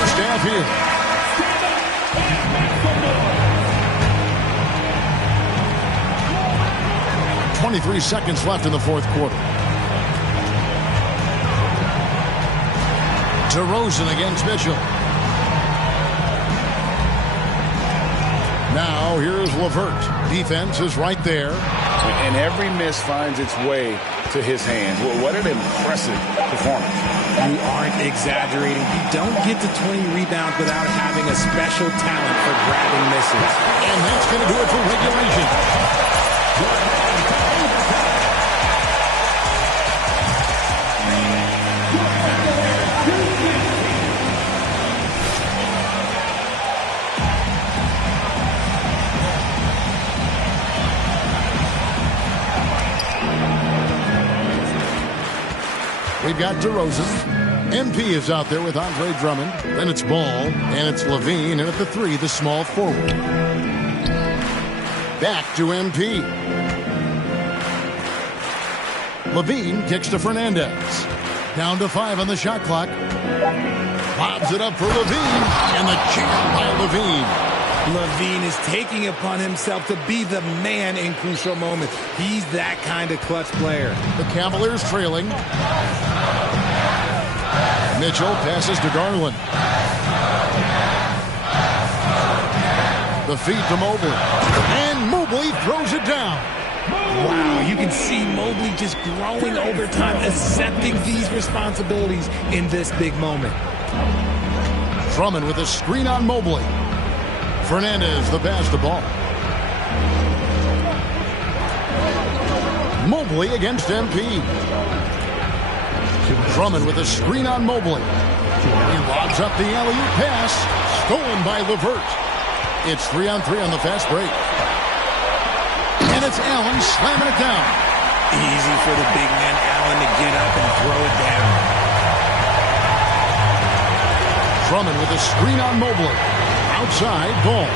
Staff here. 23 seconds left in the fourth quarter. DeRozan against Mitchell. Now, here's LeVert. Defense is right there. And every miss finds its way to his hand. What an impressive performance. You aren't exaggerating. You don't get to 20 rebounds without having a special talent for grabbing misses. And that's going to do it for regulation. We've got DeRozan. MP is out there with Andre Drummond. Then it's Ball, and it's Levine, and at the 3, the small forward. Back to MP. Levine kicks to Fernandez. Down to 5 on the shot clock. Lobs it up for Levine, and the jam by Levine. LaVine is taking upon himself to be the man in crucial moments. He's that kind of clutch player. The Cavaliers trailing. Mitchell passes to Garland. The feed to Mobley. And Mobley throws it down. Wow, you can see Mobley just growing over time, accepting these responsibilities in this big moment. Drummond with a screen on Mobley. Fernandez the pass to Ball. Mobley against MP. Drummond with a screen on Mobley. He lobs up the alley-oop pass. Stolen by LeVert. It's 3-on-3 on the fast break. And it's Allen slamming it down. Easy for the big man Allen to get up and throw it down. Drummond with a screen on Mobley. Outside, Ball.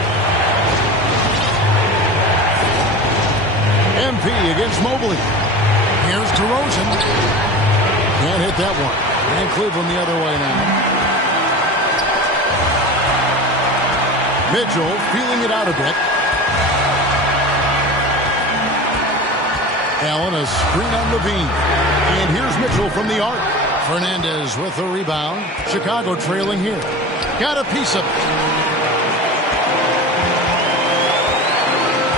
MP against Mobley. Here's DeRozan. Can't hit that one. And Cleveland the other way now. Mitchell feeling it out a bit. Allen a screen on LaVine. And here's Mitchell from the arc. Fernandez with the rebound. Chicago trailing here. Got a piece of it.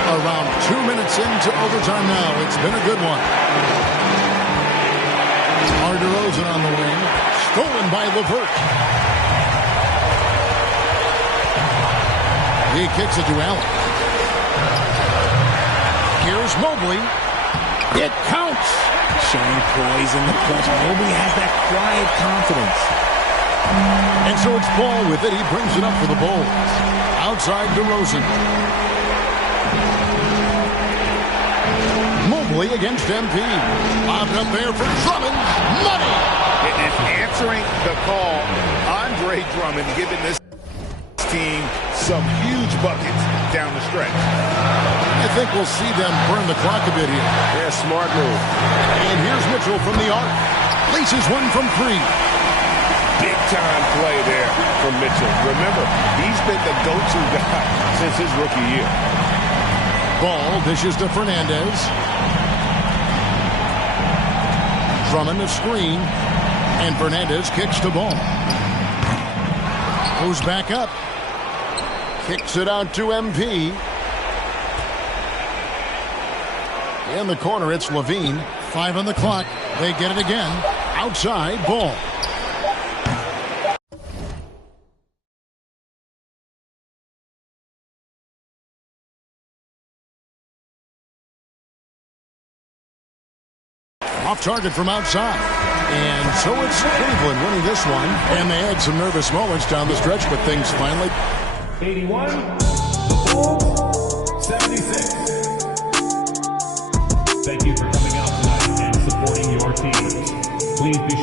Around 2 minutes into overtime now. It's been a good one. DeRozan on the wing. Stolen by LeVert. He kicks it to Allen. Here's Mobley. It counts. Showing poise in the clutch. Mobley has that quiet confidence. And so it's Ball with it. He brings it up for the Bulls. Outside DeRozan. Mobley against MP. Lobbed up there for Drummond. Money! And answering the call, Andre Drummond giving this team some huge buckets down the stretch. I think we'll see them burn the clock a bit here. Yeah, smart move. And here's Mitchell from the arc. Places one from three. Big time play there from Mitchell. Remember, he's been the go-to guy since his rookie year. Ball dishes to Fernandez. Drummond a screen. And Fernandez kicks to Ball. Goes back up. Kicks it out to MP. In the corner, it's LaVine. 5 on the clock. They get it again. Outside, Ball. Off target from outside. And so it's Cleveland winning this one. And they had some nervous moments down the stretch, but things finally... 81, 76. Thank you for coming out tonight and supporting your team. Please be